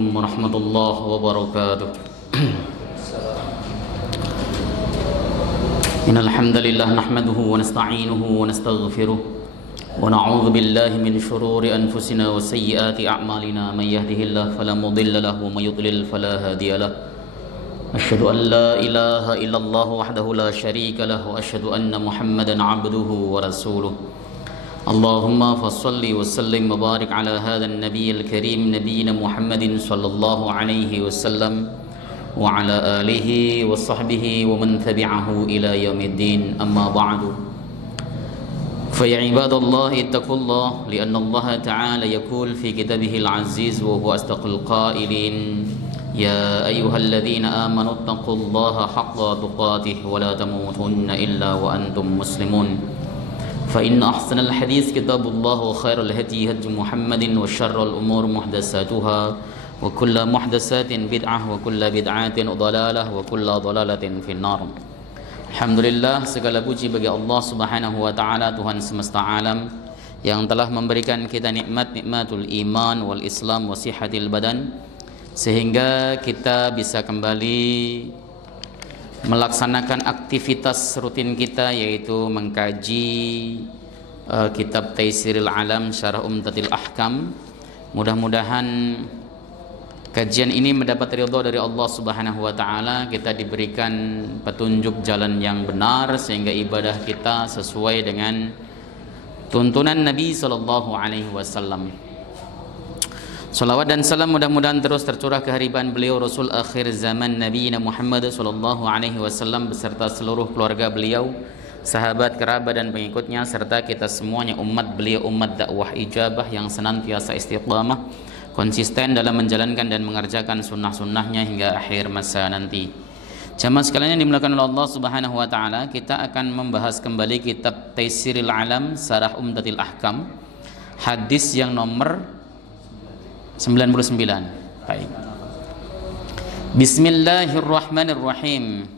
عليكم ورحمة الله وبركاته. إن الحمد لله نحمده ونستعينه ونستغفره ونعوذ بالله من شرور أنفسنا وسيئات أعمالنا. من يهده الله فلا مضل له ومن يضلل فلا هادي له. أشهد أن لا إله إلا الله وحده لا شريك له وأشهد أن محمدا عبده ورسوله. اللهم فصل وسلم وبارك على هذا النبي الكريم نبينا محمد صلى الله عليه وسلم وعلى آله وصحبه ومن تبعه إلى يوم الدين. أما بعد فيا عباد الله اتقوا الله لأن الله تعالى يقول في كتابه العزيز وهو أصدق القائلين: يا أيها الذين آمنوا اتقوا الله حق تقاته ولا تموتن إلا وأنتم مسلمون. فإن أحسن الحديث كتاب الله وخير الهدي هدي محمد وشر الأمور محدثاتها وكل محدثات بدعة وكل بدعة ضلالة وكل ضلالة في النار. Alhamdulillah, segala puji bagi Allah Subhanahu wa taala, Tuhan semesta alam yang telah memberikan kita nikmatul iman wal Islam wa sihatil badan sehingga kita bisa kembali melaksanakan aktivitas rutin kita, yaitu mengkaji kitab Taisiril Alam Syarah Umdatil Ahkam. Mudah-mudahan kajian ini mendapat ridha dari Allah Subhanahu wa taala, kita diberikan petunjuk jalan yang benar sehingga ibadah kita sesuai dengan tuntunan Nabi sallallahu alaihi wasallam. Salawat dan salam mudah-mudahan terus tercurah ke hariban beliau Rasul akhir zaman Nabi Muhammad sallallahu alaihi wasallam beserta seluruh keluarga beliau, sahabat, kerabat dan pengikutnya, serta kita semuanya umat beliau, umat dakwah ijabah yang senantiasa istiqamah konsisten dalam menjalankan dan mengerjakan sunnah-sunnahnya hingga akhir masa nanti. Jamaah sekalian yang dimuliakan oleh Allah Subhanahu wa taala, kita akan membahas kembali kitab Taisiril Alam Syarah Umdatil Ahkam, hadis yang nomor 99. Baik. Bismillahirrahmanirrahim.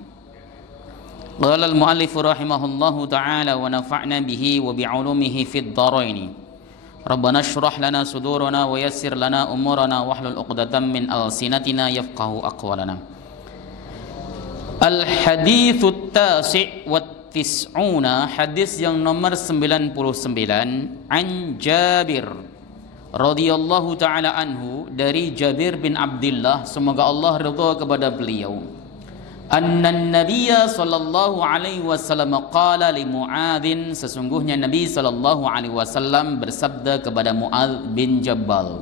Qala al-muallif rahimahullahu taala wa nafa'na bihi wa bi'ulumihi fid dharain. Rabbana shrah lana sudurana wa yassir lana umurana wahlul 'uqdatam min alsinatina yafqahu aqwalana. Al-haditsu tasi' wa tis'una, hadis yang nomor 99, an Jabir radhiyallahu taala anhu, dari Jabir bin Abdullah, semoga Allah ridha kepada beliau. Annan Nabiyya sallallahu alaihi wasallam qala li Muadzin, sesungguhnya Nabi sallallahu alaihi wasallam bersabda kepada Muadz bin Jabal,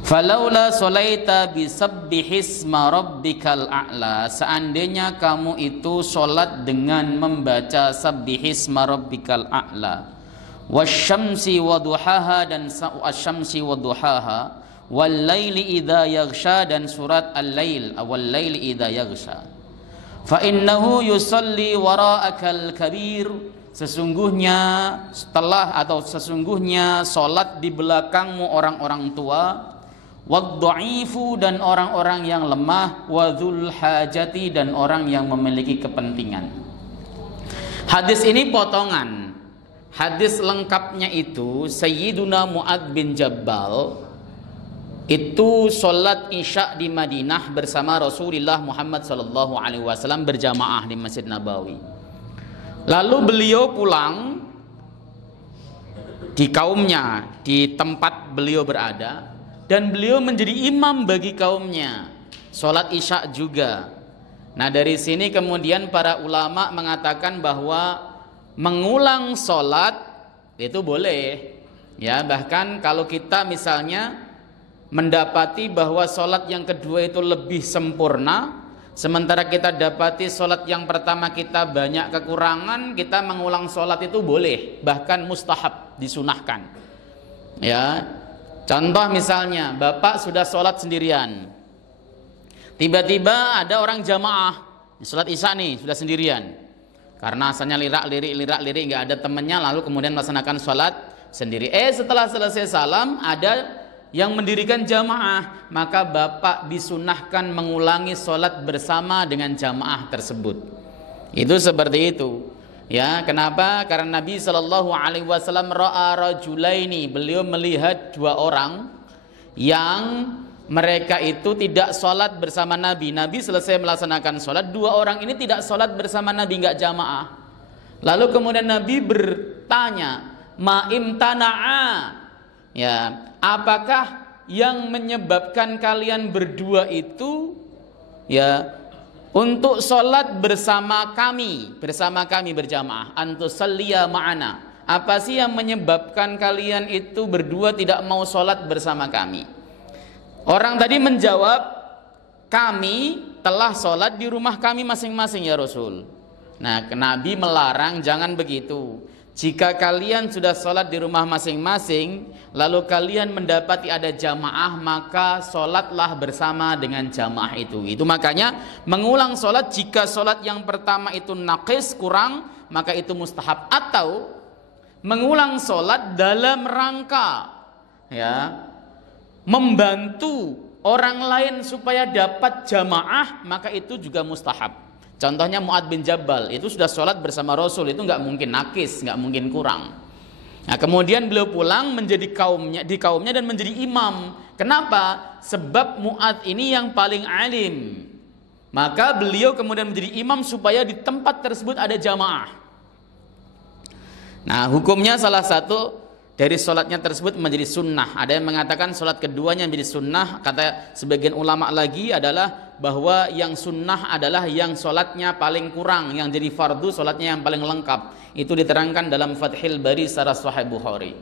falaula sholaita bi sabbihisma rabbikal a'la, seandainya kamu itu sholat dengan membaca sabbihisma rabbikal a'la, wasyamsi waduhaha, dan wasyamsi waduhaha, wal laili idza yaghsha, dan surat al-lail, wal laili idza yaghsha, fa innahu yusalli wara'akal kabir, sesungguhnya sesungguhnya salat di belakangmu orang-orang tua, wad-dha'ifu, dan orang-orang yang lemah, wadzul hajati, dan orang yang memiliki kepentingan. Hadis ini potongan. Hadis lengkapnya itu Sayyiduna Muadz bin Jabal itu sholat isya di Madinah bersama Rasulullah Muhammad sallallahu alaihi wasallam berjamaah di Masjid Nabawi. Lalu beliau pulang di kaumnya, di tempat beliau berada, dan beliau menjadi imam bagi kaumnya, sholat isya juga. Nah, dari sini kemudian para ulama mengatakan bahwa mengulang sholat itu boleh, ya. Bahkan kalau kita misalnya mendapati bahwa sholat yang kedua itu lebih sempurna, sementara kita dapati sholat yang pertama kita banyak kekurangan, kita mengulang sholat itu boleh, bahkan mustahab, disunahkan, ya. Contoh misalnya, bapak sudah sholat sendirian, tiba-tiba ada orang jamaah sholat isya nih, sudah sendirian, karena asalnya lirak-lirik nggak ada temannya, lalu kemudian melaksanakan sholat sendiri. Setelah selesai salam ada yang mendirikan jamaah, maka bapak disunahkan mengulangi sholat bersama dengan jamaah tersebut. Itu seperti itu, ya. Kenapa? Karena Nabi Shallallahu Alaihi Wasallam ra'a rajulaini, beliau melihat dua orang yang mereka itu tidak sholat bersama Nabi. Nabi selesai melaksanakan sholat, dua orang ini tidak sholat bersama Nabi, nggak jamaah. Lalu kemudian Nabi bertanya, ma'im tana'a, ya, apakah yang menyebabkan kalian berdua itu, ya, untuk sholat bersama kami berjamaah, antusalliya ma'ana. Apa sih yang menyebabkan kalian itu berdua tidak mau sholat bersama kami? Orang tadi menjawab, kami telah sholat di rumah kami masing-masing ya Rasul. Nah, Nabi melarang jangan begitu. Jika kalian sudah sholat di rumah masing-masing, lalu kalian mendapati ada jamaah, maka sholatlah bersama dengan jamaah itu. Itu makanya mengulang sholat, jika sholat yang pertama itu naqis, kurang, maka itu mustahab. Atau mengulang sholat dalam rangka, ya, membantu orang lain supaya dapat jamaah, maka itu juga mustahab. Contohnya Mu'adz bin Jabal, itu sudah sholat bersama Rasul, itu nggak mungkin nakis, nggak mungkin kurang. Nah, kemudian beliau pulang menjadi kaumnya dan menjadi imam. Kenapa? Sebab Mu'adz ini yang paling alim. Maka beliau kemudian menjadi imam supaya di tempat tersebut ada jamaah. Nah, hukumnya salah satu dari sholatnya tersebut menjadi sunnah. Ada yang mengatakan sholat keduanya menjadi sunnah. Kata sebagian ulama lagi adalah bahwa yang sunnah adalah yang sholatnya paling kurang, yang jadi fardu sholatnya yang paling lengkap. Itu diterangkan dalam Fathil Bari Sarah Sahih Bukhari.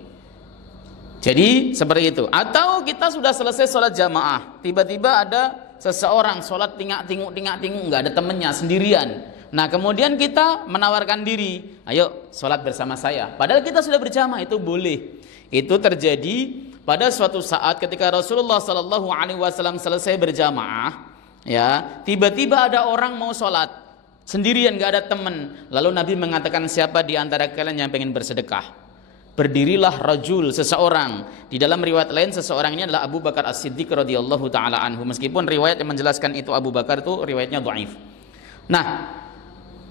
Jadi seperti itu. Atau kita sudah selesai sholat jamaah, tiba-tiba ada seseorang sholat tingak-tinguk nggak ada temennya, sendirian. Nah, kemudian kita menawarkan diri, ayo sholat bersama saya. Padahal kita sudah berjamaah, itu boleh. Itu terjadi pada suatu saat ketika Rasulullah SAW selesai berjamaah, ya, tiba-tiba ada orang mau sholat sendirian, nggak ada teman. Lalu Nabi mengatakan, siapa di antara kalian yang pengen bersedekah? Berdirilah rajul, seseorang. Di dalam riwayat lain seseorang ini adalah Abu Bakar As-Siddiq radhiyallahu taala anhu. Meskipun riwayat yang menjelaskan itu Abu Bakar itu riwayatnya dhaif. Nah,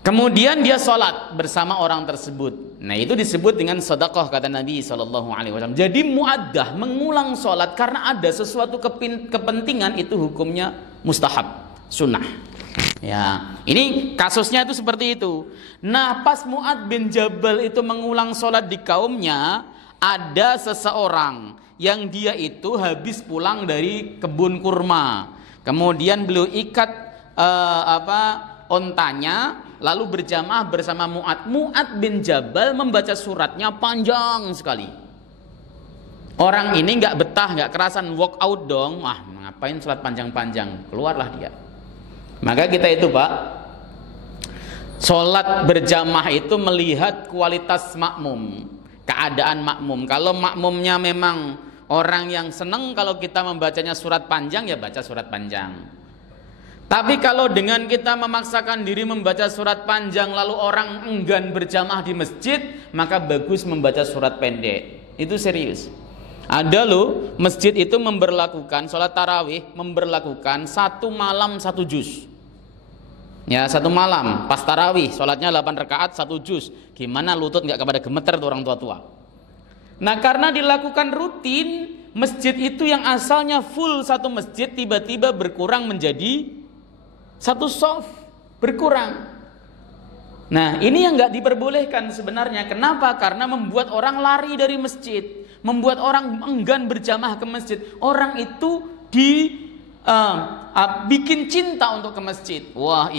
kemudian dia sholat bersama orang tersebut. Nah, itu disebut dengan sedekah kata Nabi SAW. Jadi muaddah, mengulang sholat karena ada sesuatu kepentingan, itu hukumnya mustahab, sunnah. Ya, ini kasusnya itu seperti itu. Nah, pas Mu'adz bin Jabal itu mengulang sholat di kaumnya, ada seseorang yang dia itu habis pulang dari kebun kurma. Kemudian beliau ikat ontanya, lalu berjamaah bersama Mu'adz. Mu'adz bin Jabal membaca suratnya panjang sekali. Orang ini nggak betah, nggak kerasan, walk out dong. Wah, ngapain sholat panjang-panjang? Keluarlah dia. Maka kita itu, Pak, sholat berjamaah itu melihat kualitas makmum, keadaan makmum. Kalau makmumnya memang orang yang senang kalau kita membacanya surat panjang, ya baca surat panjang. Tapi kalau dengan kita memaksakan diri membaca surat panjang lalu orang enggan berjamaah di masjid, maka bagus membaca surat pendek. Itu serius. Ada loh, masjid itu memberlakukan sholat tarawih, memberlakukan satu malam satu juz. Ya, satu malam pas tarawih sholatnya 8 rakaat 1 juz. Gimana lutut nggak kepada gemeter tuh orang tua-tua. Nah, karena dilakukan rutin, masjid itu yang asalnya full satu masjid tiba-tiba berkurang menjadi satu shaf, berkurang. Nah, ini yang nggak diperbolehkan sebenarnya. Kenapa? Karena membuat orang lari dari masjid, membuat orang enggan berjamaah ke masjid. Orang itu bikin cinta untuk ke masjid. Wah,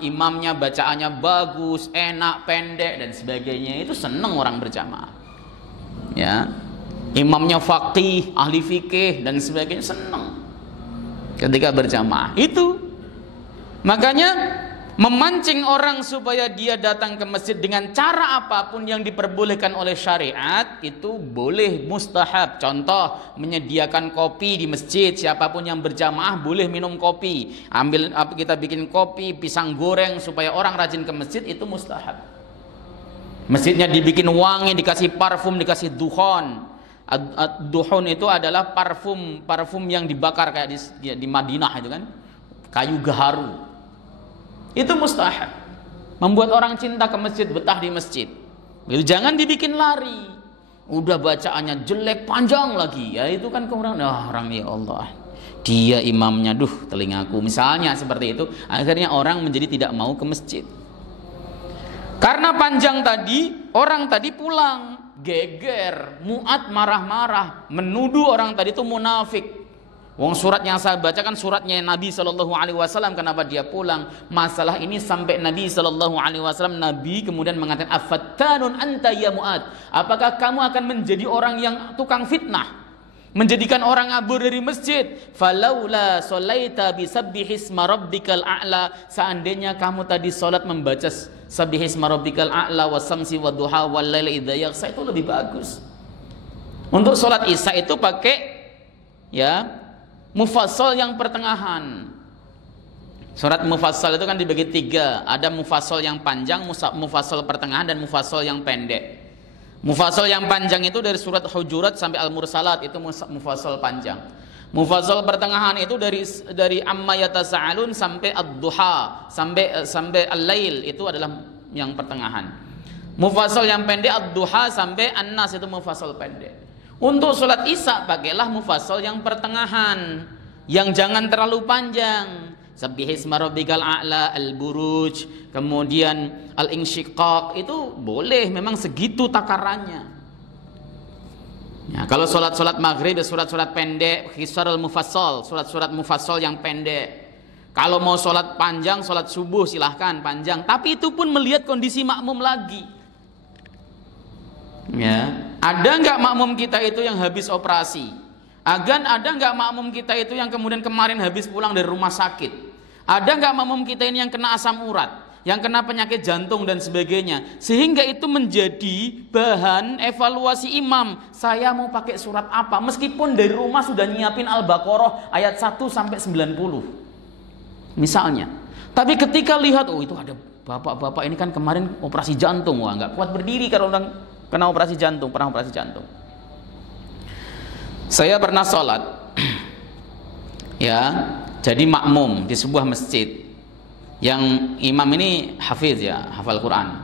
imamnya bacaannya bagus, enak, pendek dan sebagainya. Itu seneng orang berjamaah. Ya, imamnya faqih, ahli fikih dan sebagainya, seneng ketika berjamaah. Itu makanya memancing orang supaya dia datang ke masjid dengan cara apapun yang diperbolehkan oleh syariat, itu boleh, mustahab. Contoh, menyediakan kopi di masjid, siapapun yang berjamaah boleh minum kopi. Kita bikin kopi, pisang goreng supaya orang rajin ke masjid, itu mustahab. Masjidnya dibikin wangi, dikasih parfum, dikasih duhon. Duhon itu adalah parfum yang dibakar kayak di Madinah itu kan, kayu gaharu. Itu mustahab, membuat orang cinta ke masjid, betah di masjid. Jangan dibikin lari. Udah bacaannya jelek, panjang lagi, ya itu kan kurang. Orang ya Allah, dia imamnya, telingaku, misalnya seperti itu. Akhirnya orang menjadi tidak mau ke masjid. Karena panjang tadi, orang tadi pulang geger, Mu'ad marah-marah, menuduh orang tadi itu munafik. Wong surat yang saya baca kan suratnya Nabi SAW, kenapa dia pulang? Masalah ini sampai Nabi SAW, Nabi kemudian mengatakan, afattanun anta ya Mu'ad, apakah kamu akan menjadi orang yang tukang fitnah, menjadikan orang kabur dari masjid? Falaula sholaita bisabbihisma rabbikal a'la, seandainya kamu tadi sholat membaca sabbihisma rabbikal a'la wasamsi wadduha wal laili idza yaghsha, itu lebih bagus. Untuk sholat isya itu pakai mufassal yang pertengahan. Surat mufassal itu kan dibagi 3, ada mufassal yang panjang, mufassal pertengahan, dan mufassal yang pendek. Mufassal yang panjang itu dari surat Hujurat sampai Al-Mursalat, itu mufassal panjang. Mufassal pertengahan itu dari Amma Yatasa'alun sampai Ad-Duha, sampai Al-Lail, itu adalah yang pertengahan. Mufassal yang pendek Ad-Duha sampai An-Nas, itu mufassal pendek. Untuk sholat isya pakailah mufassal yang pertengahan, yang jangan terlalu panjang. Sabbihisma rabbikal a'la, Al-Buruj, kemudian Al-Insyiqaq, itu boleh, memang segitu takarannya. Ya, kalau sholat maghrib, surat-surat pendek, Qisar al-Mufassal, surat-surat mufassal yang pendek. Kalau mau sholat panjang, sholat subuh silahkan panjang, tapi itu pun melihat kondisi makmum lagi. Ya, ada nggak makmum kita itu yang habis operasi? Ada nggak makmum kita itu yang kemudian kemarin habis pulang dari rumah sakit? Ada nggak makmum kita ini yang kena asam urat, yang kena penyakit jantung dan sebagainya? Sehingga itu menjadi bahan evaluasi imam. Saya mau pakai surat apa? Meskipun dari rumah sudah nyiapin Al-Baqarah ayat 1 sampai 90 misalnya. Tapi ketika lihat, oh itu ada bapak-bapak ini kan kemarin operasi jantung, wah nggak kuat berdiri kalau orang pernah operasi jantung. Saya pernah sholat jadi makmum di sebuah masjid yang imam ini hafiz, hafal Quran.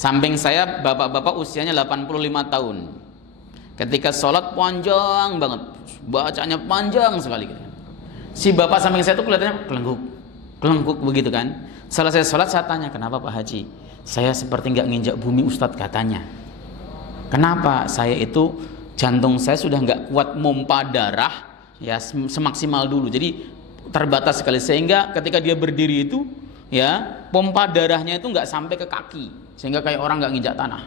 Samping saya bapak-bapak usianya 85 tahun. Ketika sholat panjang banget, bacanya panjang sekali. Si bapak samping saya itu kelihatannya kelengguk begitu kan. Selesai sholat saya tanya, kenapa Pak Haji? Saya seperti nggak nginjak bumi Ustadz, katanya. Kenapa? Saya itu jantung saya sudah nggak kuat mompa darah semaksimal dulu, jadi terbatas sekali, sehingga ketika dia berdiri itu pompa darahnya itu nggak sampai ke kaki, sehingga kayak orang nggak nginjak tanah.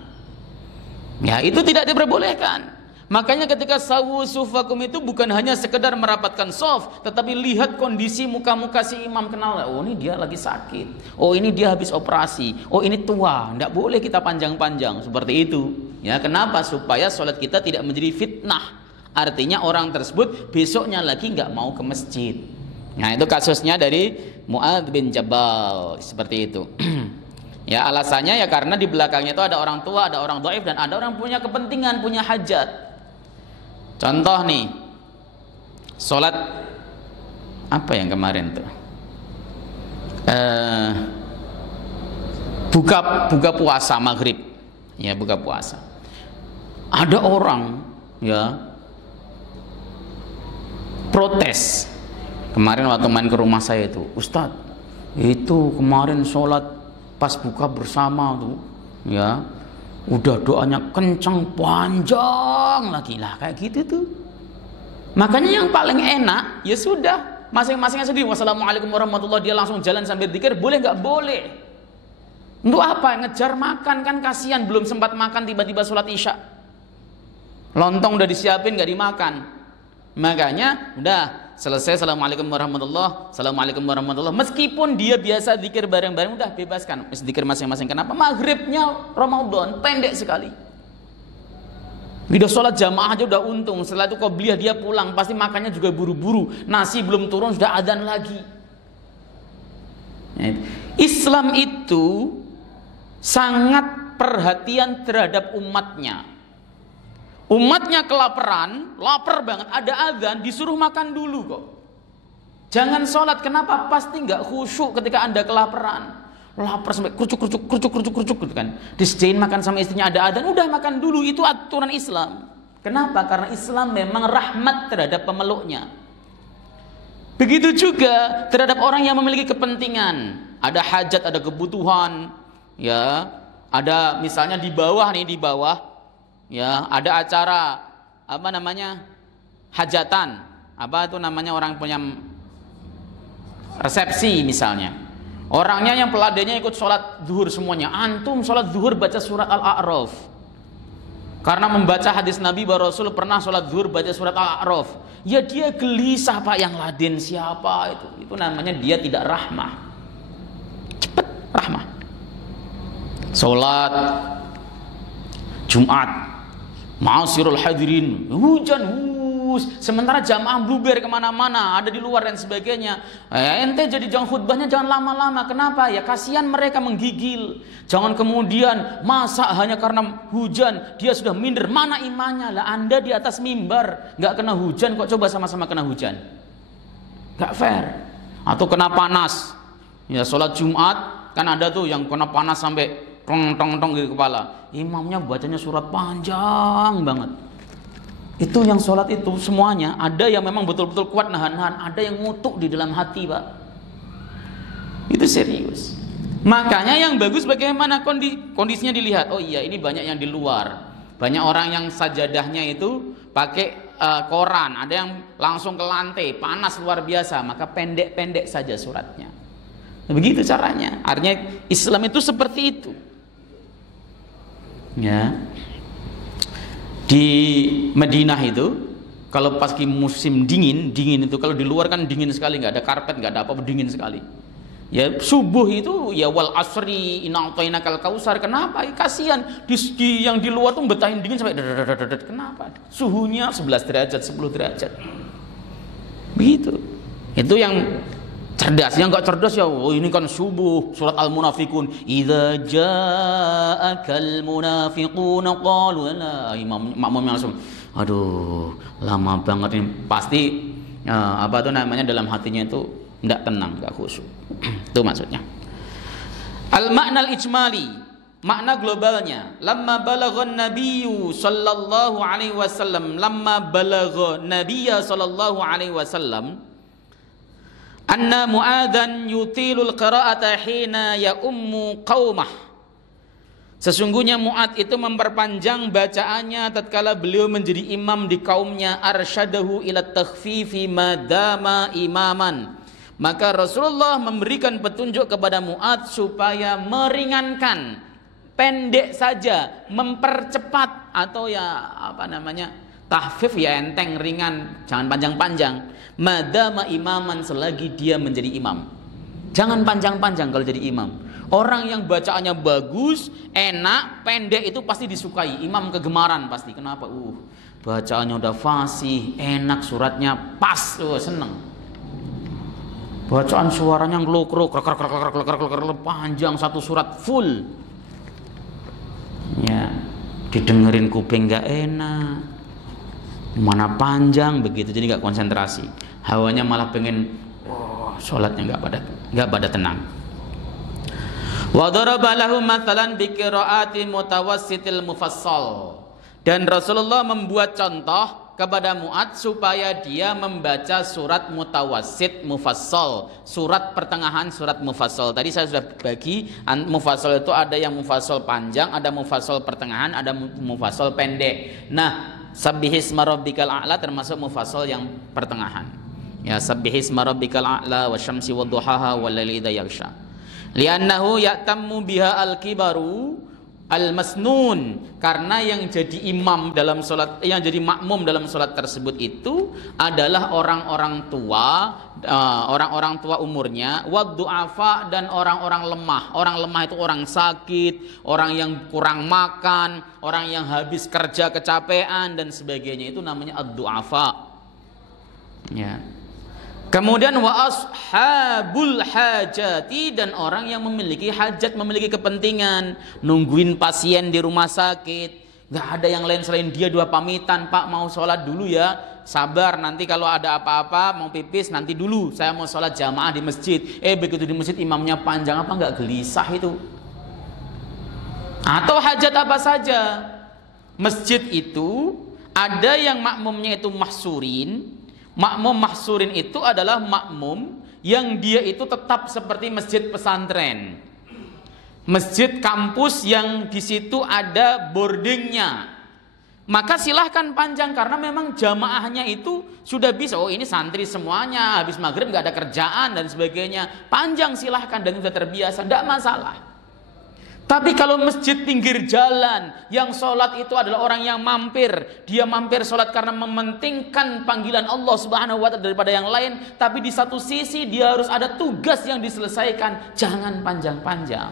Itu tidak diperbolehkan. Makanya ketika sawu sufakum itu bukan hanya sekedar merapatkan soft, tetapi lihat kondisi muka-muka si imam, kenal, oh ini dia lagi sakit, oh ini dia habis operasi, oh ini tua, tidak boleh kita panjang-panjang seperti itu. Kenapa? Supaya sholat kita tidak menjadi fitnah. Artinya orang tersebut besoknya lagi nggak mau ke masjid. Itu kasusnya dari Mu'ad bin Jabal seperti itu. Alasannya karena di belakangnya itu ada orang tua, ada orang dhaif, dan ada orang punya kepentingan, punya hajat. Contoh nih, sholat apa yang kemarin tuh? Buka puasa maghrib, buka puasa. Ada orang protes kemarin waktu main ke rumah saya itu, Ustadz, itu kemarin sholat pas buka bersama tuh, udah doanya kencang panjang lagi lah, kayak gitu tuh. Makanya yang paling enak sudah masing-masing sendiri. Wassalamualaikum warahmatullahi, dia langsung jalan sambil dzikir, boleh nggak? Boleh. Untuk apa? Ngejar makan kan kasihan, belum sempat makan tiba-tiba sholat isya, lontong udah disiapin nggak dimakan. Makanya udah selesai, assalamualaikum warahmatullahi, meskipun dia biasa dzikir bareng-bareng, udah bebaskan dzikir masing-masing. Kenapa? Maghribnya Ramadan pendek sekali, udah sholat jamaah aja udah untung. Setelah itu qobliyah dia pulang, pasti makannya juga buru-buru, nasi belum turun sudah adzan lagi. Islam itu sangat perhatian terhadap umatnya. Umatnya kelaparan, lapar banget, ada adzan, disuruh makan dulu kok. Jangan sholat. Kenapa? Pasti nggak khusyuk ketika Anda kelaparan, lapar sampai kerucuk gitu kan. Disediain makan sama istrinya, ada adzan, udah makan dulu. Itu aturan Islam. Kenapa? Karena Islam memang rahmat terhadap pemeluknya. Begitu juga terhadap orang yang memiliki kepentingan, ada hajat, ada kebutuhan, ya, ada misalnya di bawah, ya, ada acara apa namanya, hajatan, apa itu namanya, orang punya resepsi misalnya. Orangnya yang peladennya ikut sholat zuhur semuanya. Antum sholat zuhur baca surat Al-A'raf. Karena membaca hadis Nabi bahwa Rasul pernah sholat zuhur baca surat Al-A'raf. Ya dia gelisah, Pak, yang laden siapa itu? Itu namanya dia tidak rahmah. Cepat rahmah. Sholat Jumat, ma'asirul hadirin, hujan, sementara jamaah bluber kemana-mana, ada di luar dan sebagainya. Ente jadi jangan khutbahnya jangan lama-lama. Kenapa? Ya kasihan mereka menggigil. Jangan kemudian masa hanya karena hujan dia sudah minder. Mana imannya? Lah Anda di atas mimbar nggak kena hujan kok coba sama-sama kena hujan? Nggak fair. Atau kena panas. Ya sholat Jumat kan ada tuh yang kena panas sampai tong-tong-tong di kepala. Imamnya bacanya surat panjang banget. Itu yang sholat itu semuanya ada yang memang betul-betul kuat nahan-nahan, ada yang ngutuk di dalam hati, Pak. Itu serius. Makanya yang bagus bagaimana kondisinya dilihat. Oh iya, ini banyak yang di luar. Banyak orang yang sajadahnya itu pakai koran, ada yang langsung ke lantai, panas luar biasa, maka pendek-pendek saja suratnya. Nah, begitu caranya. Artinya Islam itu seperti itu. Ya. Di Madinah itu kalau pas musim dingin itu kalau di luar kan dingin sekali, nggak ada karpet, nggak ada apa-apa, dingin sekali. Ya subuh itu ya wal asri inna a'tainakal kausar. Kenapa? Kasihan yang di luar tuh betahin dingin sampai kenapa? Suhunya 11 derajat, 10 derajat. Begitu. Itu yang cerdas. Yang nggak cerdas ya, oh ini kan subuh, surat Al-Munafiqun. Idza ja'akal munafiquna qalu la, makmumnya langsung, aduh, lama banget ini. Pasti apa tuh namanya, dalam hatinya itu enggak tenang, enggak khusyuk. Itu maksudnya. Al-makna al-ijmali, makna globalnya. Lamma balaghan nabiyyu sallallahu alaihi wasallam, anna Mu'adzan yutilul qira'ata hina ya'ummu qaumah. Sesungguhnya Mu'adz itu memperpanjang bacaannya tatkala beliau menjadi imam di kaumnya. Arsyadahu ila takhfifi madama imaman. Maka Rasulullah memberikan petunjuk kepada Mu'adz supaya meringankan, pendek saja, mempercepat, atau ya apa namanya, tahfif ya enteng, ringan, jangan panjang-panjang. Madama imaman, selagi dia menjadi imam. Jangan panjang-panjang kalau jadi imam. Orang yang bacaannya bagus, enak, pendek itu pasti disukai. Imam kegemaran pasti. Kenapa? Bacaannya udah fasih, enak, suratnya pas, seneng. Bacaan suaranya ngeluk-luk, panjang, satu surat full. Ya, didengerin kuping nggak enak. Mana panjang begitu, jadi nggak konsentrasi. Hawanya malah pengen, sholatnya nggak pada tenang. Wa daraba lahu mathalan bi qiraati mutawassitil mufassal. Dan Rasulullah membuat contoh kepada Mu'adz supaya dia membaca surat mutawassit mufassal, surat pertengahan surat mufassal. Tadi saya sudah bagi, mufassal itu ada yang mufassal panjang, ada mufassal pertengahan, ada mufassal pendek. Nah, sabbihisma rabbikal a'la termasuk mufassal yang pertengahan. Ya, sabbihisma rabbikal a'la wasyamsi wadduhaha walaili idza yaghsha. Li'annahu ya'tammu biha al-kibaru al-masnun, karena yang jadi imam dalam salat, yang jadi makmum dalam salat tersebut itu adalah orang-orang tua, orang-orang tua umurnya, waddu'afa, dan orang-orang lemah. Orang lemah itu orang sakit, orang yang kurang makan, orang yang habis kerja kecapean dan sebagainya, itu namanya ad-du'afa. Ya. Kemudian wa ashabul hajati, dan orang yang memiliki hajat, memiliki kepentingan, nungguin pasien di rumah sakit, nggak ada yang lain selain dia, dua pamitan, Pak mau sholat dulu ya, sabar, nanti kalau ada apa-apa mau pipis nanti dulu, saya mau sholat jamaah di masjid. Begitu di masjid imamnya panjang, apa nggak gelisah itu? Atau hajat apa saja. Masjid itu ada yang makmumnya itu mahsurin, Makmum mahsurin itu adalah makmum yang dia itu tetap seperti masjid pesantren, masjid kampus yang di situ ada boardingnya. Maka silahkan panjang karena memang jamaahnya itu sudah bisa. Oh ini santri semuanya, habis maghrib nggak ada kerjaan dan sebagainya. Panjang silahkan dan sudah terbiasa, tidak masalah. Tapi kalau masjid pinggir jalan yang sholat itu adalah orang yang mampir, dia mampir sholat karena mementingkan panggilan Allah Subhanahu wa Ta'ala daripada yang lain. Tapi di satu sisi dia harus ada tugas yang diselesaikan, jangan panjang-panjang.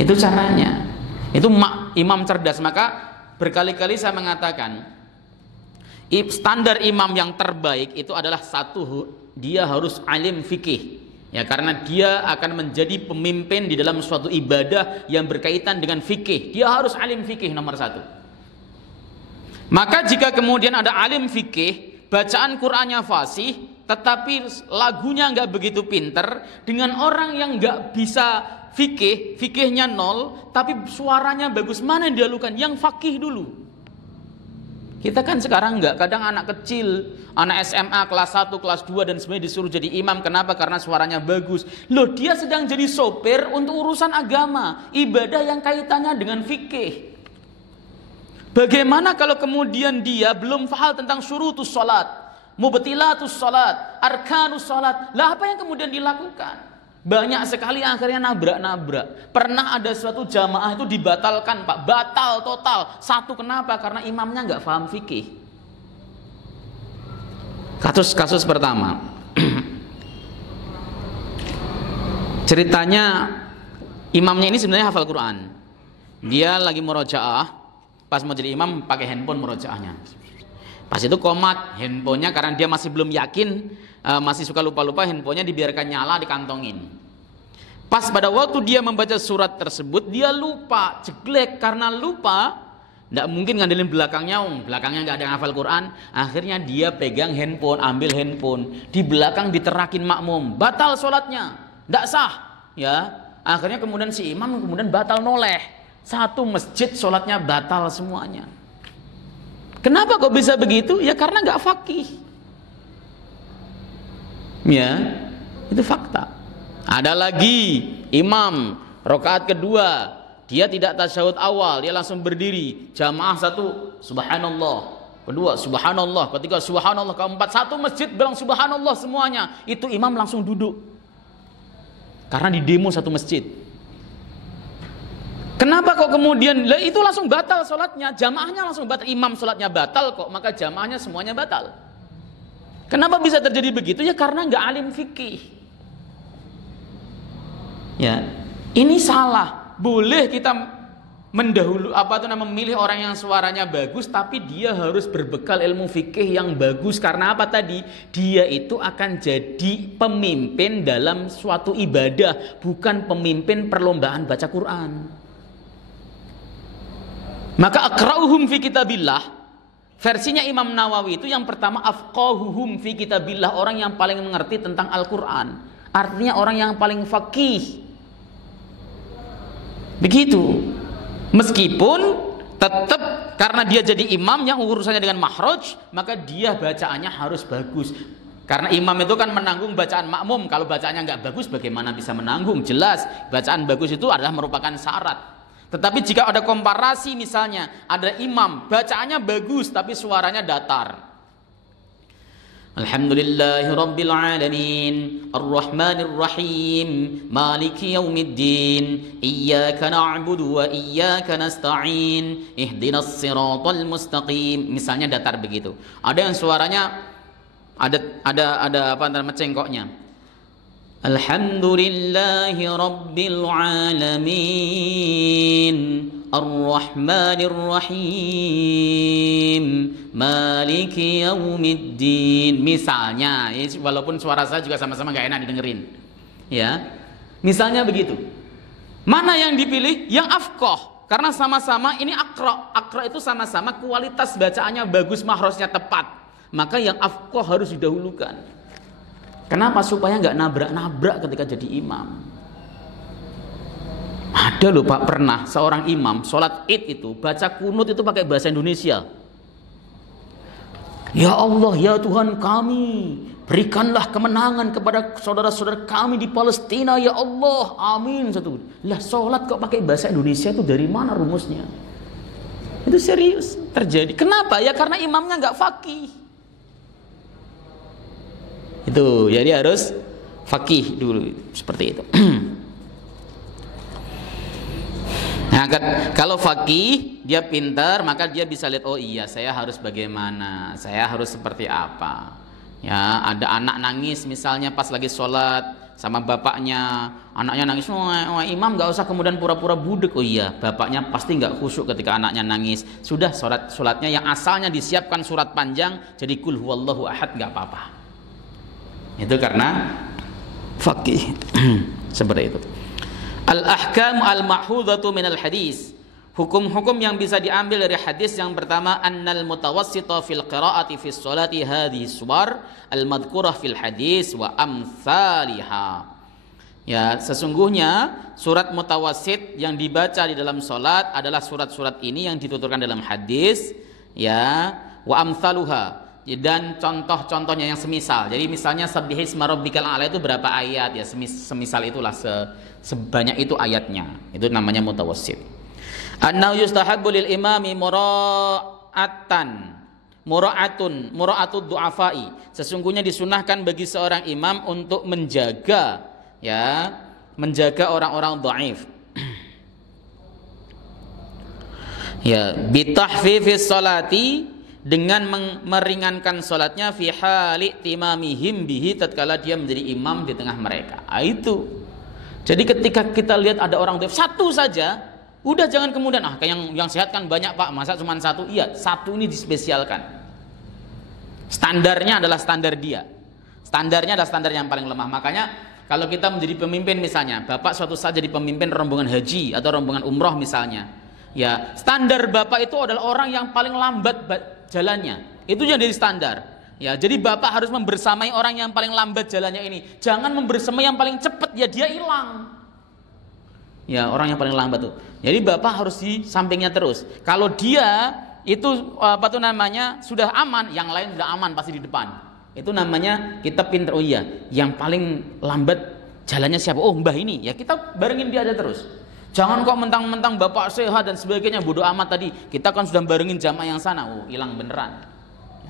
Itu caranya. Itu imam cerdas. Maka berkali-kali saya mengatakan standar imam yang terbaik itu adalah satu, dia harus alim fikih, ya, karena dia akan menjadi pemimpin di dalam suatu ibadah yang berkaitan dengan fikih. Dia harus alim fikih nomor satu. Maka jika kemudian ada alim fikih, bacaan Qur'annya fasih, tetapi lagunya nggak begitu pinter, dengan orang yang nggak bisa fikihnya nol, tapi suaranya bagus, mana yang dilakukan? Yang fakih dulu. Kita kan sekarang enggak, kadang anak kecil, anak SMA kelas 1, kelas 2 dan sebenarnya disuruh jadi imam. Kenapa? Karena suaranya bagus. Loh, dia sedang jadi sopir untuk urusan agama, ibadah yang kaitannya dengan fikih. Bagaimana kalau kemudian dia belum faham tentang syurutus salat, mubtilatus salat, arkanus salat? Lah apa yang kemudian dilakukan? Banyak sekali akhirnya nabrak-nabrak. Pernah ada suatu jamaah itu dibatalkan, Pak. Batal total. Satu, kenapa? Karena imamnya nggak paham fikih. Kasus pertama. Ceritanya imamnya ini sebenarnya hafal Quran. Dia lagi murojaah. Pas mau jadi imam pakai handphone murojaahnya. Pas itu komat handphonenya karena dia masih belum yakin, masih suka lupa-lupa, handphonenya dibiarkan nyala, dikantongin. Pas pada waktu dia membaca surat tersebut, dia lupa, jeglek. Karena lupa, tidak mungkin ngandelin belakangnya nggak ada yang hafal Quran. Akhirnya dia pegang handphone, ambil handphone, di belakang diterakin makmum, batal sholatnya, tidak sah. Ya, akhirnya kemudian si imam kemudian batal noleh. Satu masjid sholatnya batal semuanya. Kenapa kok bisa begitu? Ya karena nggak fakih. Ya, itu fakta. Ada lagi imam rakaat kedua, dia tidak tasyahud awal, dia langsung berdiri. Jamaah satu subhanallah, kedua subhanallah, ketiga subhanallah, keempat satu masjid bilang subhanallah semuanya. Itu imam langsung duduk. Karena di demo satu masjid. Kenapa kok kemudian itu langsung batal sholatnya, jamaahnya langsung batal, imam sholatnya batal kok, maka jamaahnya semuanya batal. Kenapa bisa terjadi begitu? Ya karena nggak alim fikih. Ya, ini salah. Boleh kita memilih orang yang suaranya bagus, tapi dia harus berbekal ilmu fikih yang bagus. Karena apa tadi? Dia itu akan jadi pemimpin dalam suatu ibadah, bukan pemimpin perlombaan baca Quran. Maka aqra'uhum fi kitabillah, versinya Imam Nawawi itu yang pertama afqahuhum fi kitabillah, orang yang paling mengerti tentang Al-Quran. Artinya orang yang paling faqih. Begitu. Meskipun tetap karena dia jadi imam yang urusannya dengan mahraj, maka dia bacaannya harus bagus. Karena imam itu kan menanggung bacaan makmum. Kalau bacaannya nggak bagus, bagaimana bisa menanggung? Jelas bacaan bagus itu adalah merupakan syarat. Tetapi jika ada komparasi, misalnya ada imam bacaannya bagus tapi suaranya datar. Alhamdulillahi rabbil alamin, arrahmanir rahim, maliki yaumiddin, iyyaka na'budu wa iyyaka nasta'in, ihdinas siratal mustaqim. Misalnya datar begitu. Ada yang suaranya ada apa namanya cengkoknya. Alhamdulillahi rabbil alamin, arrahmanir rahim, maliki yaumiddin. Misalnya, walaupun suara saya juga sama-sama gak enak didengerin, ya. Misalnya begitu. Mana yang dipilih? Yang afqah. Karena sama-sama ini aqra. Aqra itu sama-sama kualitas bacaannya bagus, mahrajnya tepat. Maka yang afqah harus didahulukan. Kenapa? Supaya nggak nabrak-nabrak ketika jadi imam. Ada loh Pak, pernah seorang imam sholat id itu baca kunut itu pakai bahasa Indonesia. Ya Allah, ya Tuhan kami, berikanlah kemenangan kepada saudara-saudara kami di Palestina, ya Allah, amin. Satu. Lah sholat kok pakai bahasa Indonesia itu dari mana rumusnya? Itu serius terjadi. Kenapa? Ya karena imamnya nggak faqih. Itu, jadi harus faqih dulu, seperti itu. Nah, kalau faqih, dia pintar, maka dia bisa lihat, oh iya, saya harus bagaimana, saya harus seperti apa. Ya, ada anak nangis misalnya pas lagi sholat sama bapaknya, anaknya nangis, wah, imam nggak usah kemudian pura-pura budek. Oh iya, bapaknya pasti nggak khusyuk ketika anaknya nangis. Sudah, sholatnya yang asalnya disiapkan surat panjang, jadi kul huwallahu ahad, nggak apa-apa. Itu karena faqih. Seperti itu. Al-ahkam al-mahudhatu minal hadis. Hukum-hukum yang bisa diambil dari hadis yang pertama, annal mutawassita fil qiraati fis sholati hadhihi suwar al-madhkurah fil hadis wa amsalihha. Ya, sesungguhnya surat mutawassit yang dibaca di dalam salat adalah surat-surat ini yang dituturkan dalam hadis, ya, wa amsaluha, dan contoh-contohnya yang semisal. Jadi misalnya sabbihisma rabbikal a'la itu berapa ayat, ya semisal itulah, sebanyak itu ayatnya. Itu namanya mutawassit. Annahu yustahabbu lil imami mura'atud du'afai. Sesungguhnya disunahkan bagi seorang imam untuk menjaga, ya, menjaga orang-orang dhaif. Ya, bitahfifis salati, dengan meringankan salatnya, fi hali timamihim bihi, tatkala dia menjadi imam di tengah mereka. Itu. Jadi ketika kita lihat ada orang dhaif satu saja, udah jangan kemudian kayak yang sehat kan banyak Pak, masa cuma satu? Iya, satu ini dispesialkan. Standarnya adalah standar dia. Standarnya adalah standar yang paling lemah. Makanya kalau kita menjadi pemimpin misalnya, Bapak suatu saat jadi pemimpin rombongan haji atau rombongan umroh misalnya, ya, standar Bapak itu adalah orang yang paling lambat jalannya. Itu yang jadi standar. Ya, jadi Bapak harus membersamai orang yang paling lambat jalannya ini. Jangan membersamai yang paling cepat, ya dia hilang. Ya, orang yang paling lambat tuh. Jadi Bapak harus di sampingnya terus. Kalau dia itu sudah aman, yang lain sudah aman pasti di depan. Itu namanya kita pintar. Oh iya, yang paling lambat jalannya siapa? Oh, Mbah ini. Ya kita barengin dia aja terus. Jangan kok mentang-mentang Bapak sehat dan sebagainya, bodoh amat tadi. Kita kan sudah barengin jamaah yang sana. Oh, hilang beneran.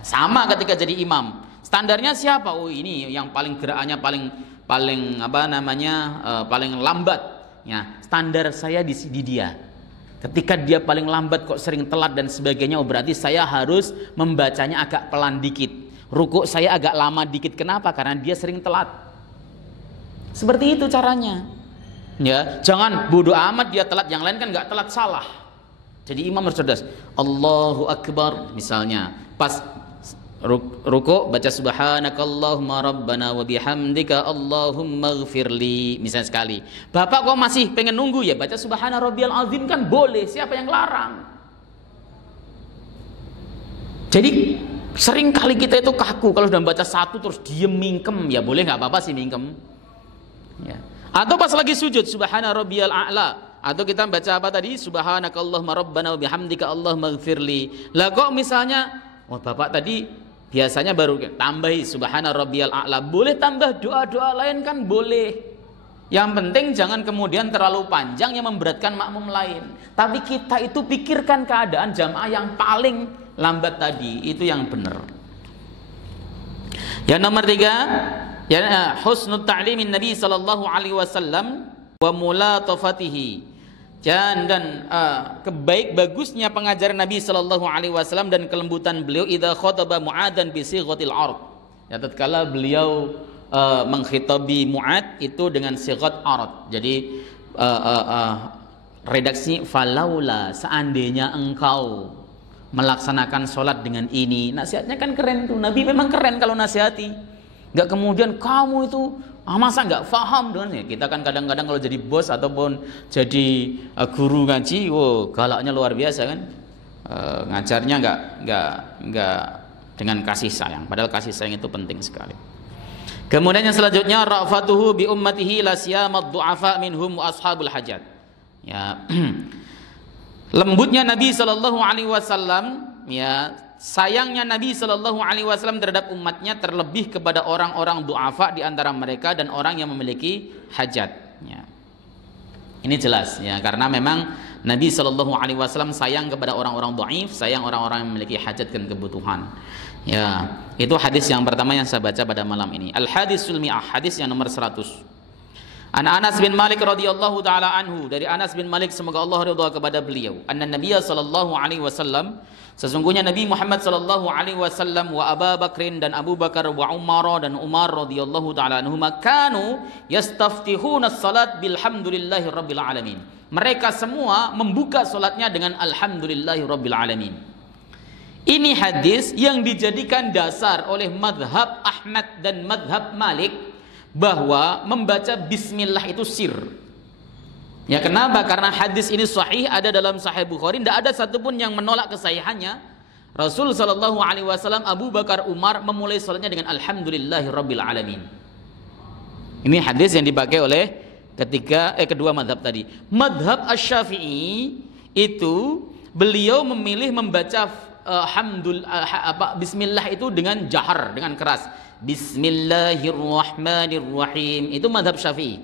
Sama ketika jadi imam. Standarnya siapa? Oh, ini yang paling gerakannya paling paling lambat. Ya, standar saya di dia. Ketika dia paling lambat kok sering telat dan sebagainya, oh berarti saya harus membacanya agak pelan dikit. Rukuk saya agak lama dikit. Kenapa? Karena dia sering telat. Seperti itu caranya. Ya, jangan bodoh amat dia telat, yang lain kan nggak telat, salah. Jadi imam harus cerdas. Allahu Akbar misalnya, pas rukuk baca subhanakallahumma rabbana wa bihamdika Allahumma ighfirli misalnya sekali. Bapak kok masih pengen nunggu, ya baca subhana rabbiyal azim kan boleh, siapa yang larang? Jadi sering kali kita itu kaku kalau sudah baca satu terus diem mingkem, ya boleh nggak apa-apa sih mingkem. Ya. Atau pas lagi sujud subhana rabbiyal a'la, atau kita baca apa tadi, subhanakallahumma rabbana wa bihamdika Allahumma ighfirli. Lah kok misalnya, oh Bapak tadi biasanya baru tambahi subhana rabbiyal a'la, boleh tambah doa-doa lain kan boleh. Yang penting jangan kemudian terlalu panjang yang memberatkan makmum lain. Tapi kita itu pikirkan keadaan jamaah yang paling lambat tadi, itu yang benar. Yang nomor 3, ya, husnul ta'limin Nabi sallallahu alaihi wasallam wa mulatafatihi. Dan bagusnya pengajaran Nabi sallallahu alaihi wasallam dan kelembutan beliau idza khataba Mu'adzan bi sighatil 'ard. Ya, tatkala beliau mengkhitabi Mu'adz itu dengan sighat 'ard. Jadi redaksi falaula, seandainya engkau melaksanakan sholat dengan ini. Nasihatnya kan keren itu. Nabi memang keren kalau nasihati. Enggak kemudian kamu itu masa nggak paham dengannya. Kita kan kadang-kadang kalau jadi bos ataupun jadi guru ngaji, galaknya luar biasa kan. Ngajarnya nggak dengan kasih sayang. Padahal kasih sayang itu penting sekali. Kemudian yang selanjutnya, ra'fatuhu bi ummatihi la siyamad du'afa minhum wa ashabul hajat. Ya. Lembutnya Nabi sallallahu alaihi wasallam, ya, sayangnya Nabi Shallallahu Alaihi Wasallam terhadap umatnya, terlebih kepada orang-orang du'afa di antara mereka dan orang yang memiliki hajat. Ya. Ini jelas ya, karena memang Nabi Shallallahu Alaihi Wasallam sayang kepada orang-orang dhaif, sayang orang-orang yang memiliki hajat dan kebutuhan. Ya, itu hadis yang pertama yang saya baca pada malam ini. Al-hadisul mi'ah, hadis yang nomor 100. An Anas bin Malik radhiyallahu taala anhu, dari Anas bin Malik semoga Allah ridha kepada beliau, anna Nabiya sallallahu alaihi wasallam, sesungguhnya Nabi Muhammad sallallahu alaihi wasallam, wa Abu Bakrin dan Abu Bakar, wa Umar dan Umar radhiyallahu taala anhuma, kanu yastaftihuna as-salat bilhamdulillahi rabbil alamin. Mereka semua membuka salatnya dengan alhamdulillahi rabbil alamin. Ini hadis yang dijadikan dasar oleh madhab Ahmad dan madhab Malik, bahwa membaca bismillah itu sir. Ya, kenapa? Karena hadis ini sahih, ada dalam Sahih Bukhari, tidak ada satupun yang menolak kesahihannya. Rasul sallallahu alaihi wasallam, Abu Bakar, Umar memulai salatnya dengan alhamdulillahirabbil alamin. Ini hadis yang dipakai oleh kedua madhab tadi. Madhab Asy-Syafi'i itu beliau memilih membaca bismillah itu dengan jahar, dengan keras. Bismillahirrahmanirrahim. Itu madhab Syafi'i.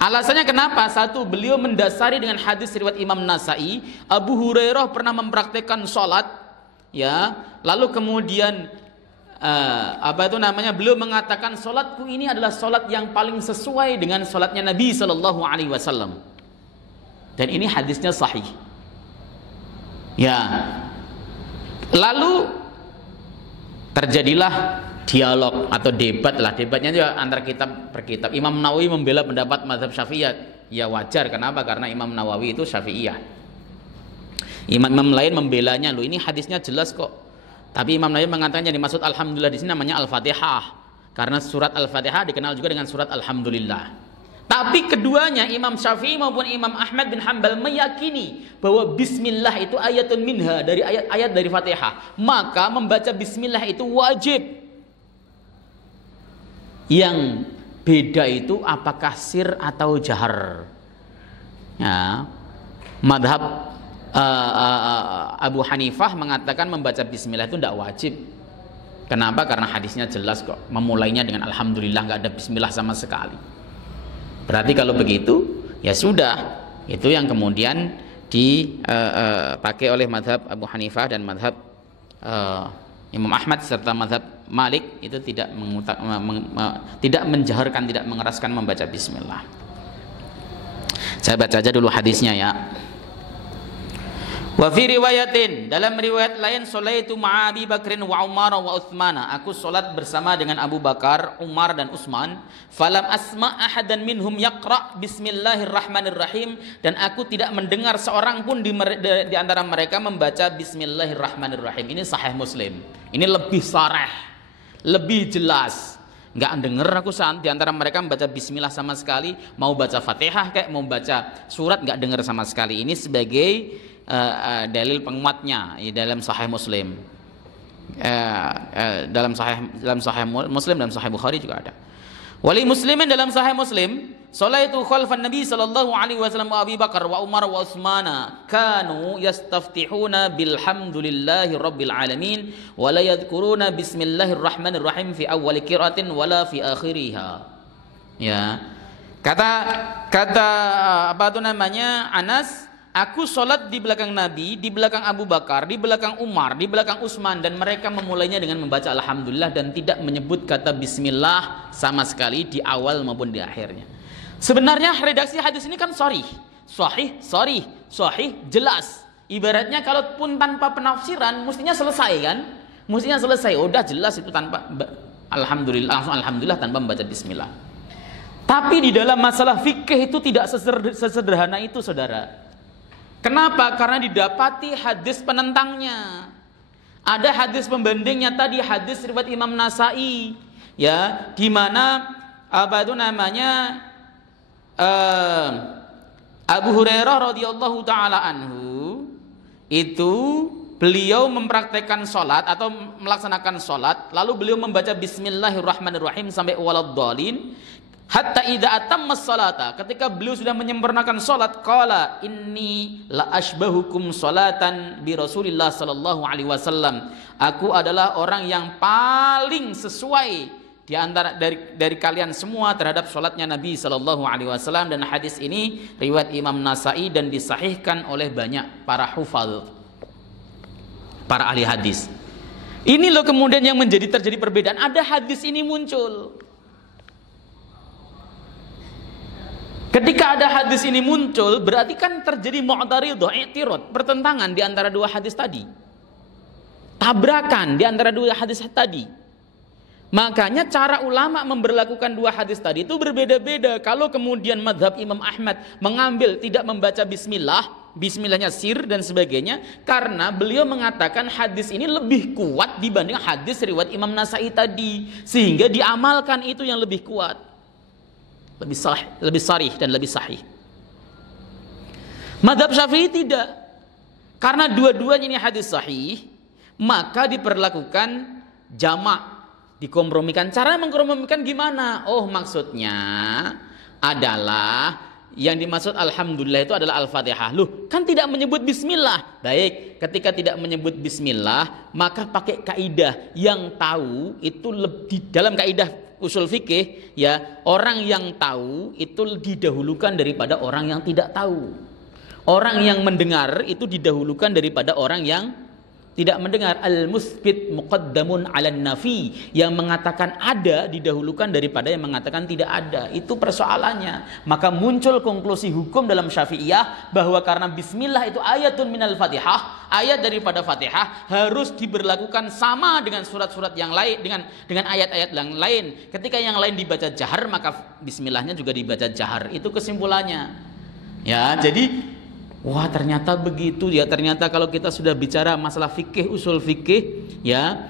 Alasannya kenapa? Satu, beliau mendasari dengan hadis riwayat Imam Nasai, Abu Hurairah pernah mempraktekkan sholat, ya, lalu kemudian beliau mengatakan sholatku ini adalah sholat yang paling sesuai dengan sholatnya Nabi Shallallahu Alaihi Wasallam. Dan ini hadisnya sahih. Ya, lalu terjadilah dialog atau debat lah, debatnya itu antara kitab per kitab. Imam Nawawi membela pendapat mazhab Syafi'iyah, ya wajar. Kenapa? Karena Imam Nawawi itu Syafi'iyah. Imam lain membelanya, loh ini hadisnya jelas kok. Tapi Imam Nawawi mengatakan yang dimaksud alhamdulillah di sini namanya Al-Fatihah, karena surat Al-Fatihah dikenal juga dengan surat Alhamdulillah. Tapi keduanya, Imam Syafi'i maupun Imam Ahmad bin Hanbal, meyakini bahwa bismillah itu ayatun minha, dari ayat-ayat dari Fatihah. Maka membaca bismillah itu wajib. Yang beda itu apakah sir atau jahar. Ya. Madhab Abu Hanifah mengatakan membaca bismillah itu tidak wajib. Kenapa? Karena hadisnya jelas kok, memulainya dengan alhamdulillah, nggak ada bismillah sama sekali. Berarti kalau begitu ya sudah, itu yang kemudian dipakai oleh madhab Abu Hanifah dan madhab Imam Ahmad serta madhab Malik, itu tidak menjaharkan, tidak mengeraskan membaca bismillah. Saya baca aja dulu hadisnya ya. Wa fi riwayatin, dalam riwayat lain, sholaitu ma'a Abi Bakrin wa Umar wa Utsmana, aku salat bersama dengan Abu Bakar, Umar dan Utsman, falam asma ahadan minhum yaqra bismillahirrahmanirrahim, dan aku tidak mendengar seorang pun di antara mereka membaca bismillahirrahmanirrahim. Ini Sahih Muslim. Ini lebih sharih, lebih jelas. Enggak dengar aku di antara mereka membaca bismillah sama sekali, mau baca Fatihah kayak mau baca surat enggak dengar sama sekali. Ini sebagai dalil penguatnya dalam Sahih Muslim, dalam Sahih Muslim dan Sahih Bukhari juga ada. Wali Muslimin dalam Sahih Muslim, sholaitu khalfan Nabi sallallahu alaihi wasallam wa Abi Bakar wa Umar wa Utsmana, kanu yastaftihuna bilhamdulillahi rabbil alamin wa la yadhkuruna bismillahirrahmanirrahim fi awwali qiraatin wala fi akhiriha. Ya. Kata Anas, aku sholat di belakang Nabi, di belakang Abu Bakar, di belakang Umar, di belakang Utsman, dan mereka memulainya dengan membaca alhamdulillah dan tidak menyebut kata bismillah sama sekali di awal maupun di akhirnya. Sebenarnya redaksi hadis ini kan sahih, jelas. Ibaratnya kalaupun tanpa penafsiran mestinya selesai kan? Mestinya selesai. Udah jelas itu tanpa alhamdulillah, langsung alhamdulillah tanpa membaca bismillah. Tapi di dalam masalah fikih itu tidak sesederhana itu, saudara. Kenapa? Karena didapati hadis penentangnya. Ada hadis pembandingnya tadi, hadis riwayat Imam Nasai, ya, di mana Abu Hurairah radhiyallahu taala anhu itu beliau mempraktekkan sholat atau melaksanakan sholat, lalu beliau membaca bismillahirrahmanirrahim sampai waladhdallin. Hatta idza atammas salata, ketika beliau sudah menyempurnakan salat, qala inni la ashbahukum salatan bi Rasulillah sallallahu alaihi wasallam. Aku adalah orang yang paling sesuai di antara dari kalian semua terhadap salatnya Nabi sallallahu alaihi wasallam, dan hadis ini riwayat Imam Nasai dan disahihkan oleh banyak para hufal, para ahli hadis. Ini loh kemudian yang terjadi perbedaan. Ada hadis ini muncul. Ketika ada hadis ini muncul, berarti kan terjadi mu'taridhah, i'tirad, pertentangan di antara dua hadis tadi. Tabrakan di antara dua hadis tadi. Makanya cara ulama memberlakukan dua hadis tadi itu berbeda-beda. Kalau kemudian mazhab Imam Ahmad mengambil tidak membaca bismillah, bismillahnya sir dan sebagainya, karena beliau mengatakan hadis ini lebih kuat dibanding hadis riwayat Imam Nasai tadi, sehingga diamalkan itu yang lebih kuat. Lebih sharih dan lebih sahih. Mazhab Syafi'i tidak. Karena dua-duanya ini hadis sahih, maka diperlakukan jamak, dikompromikan. Cara mengkompromikan gimana? Oh, maksudnya adalah yang dimaksud alhamdulillah itu adalah Al-Fatihah. Loh, kan tidak menyebut bismillah. Baik, ketika tidak menyebut bismillah, maka pakai kaidah yang tahu itu lebih, dalam kaidah usul fikih ya, orang yang tahu itu didahulukan daripada orang yang tidak tahu. Orang yang mendengar itu didahulukan daripada orang yang tidak mendengar. Al-musbit muqaddamun 'alan nafi, yang mengatakan ada didahulukan daripada yang mengatakan tidak ada. Itu persoalannya. Maka muncul konklusi hukum dalam Syafi'iyah bahwa karena bismillah itu ayatun minal Fatihah, ayat daripada Fatihah, harus diberlakukan sama dengan surat-surat yang lain, dengan ayat-ayat yang lain. Ketika yang lain dibaca jahar, maka bismillahnya juga dibaca jahar. Itu kesimpulannya. Ya, jadi wah, ternyata begitu ya. Ternyata kalau kita sudah bicara masalah fikih, usul fikih ya,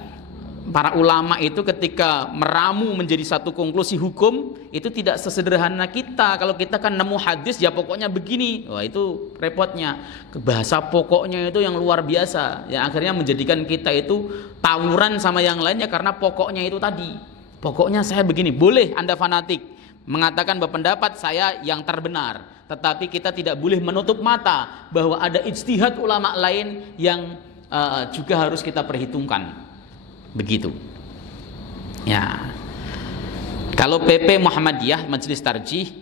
para ulama itu ketika meramu menjadi satu konklusi hukum itu tidak sesederhana kita. Kalau kita kan nemu hadis ya pokoknya begini, wah itu repotnya. Bahasa pokoknya itu yang luar biasa, yang akhirnya menjadikan kita itu tawuran sama yang lainnya karena pokoknya itu tadi. Pokoknya saya begini. Boleh Anda fanatik mengatakan berpendapat saya yang terbenar, tetapi kita tidak boleh menutup mata bahwa ada ijtihad ulama lain yang juga harus kita perhitungkan. Begitu. Ya. Kalau PP Muhammadiyah Majelis Tarjih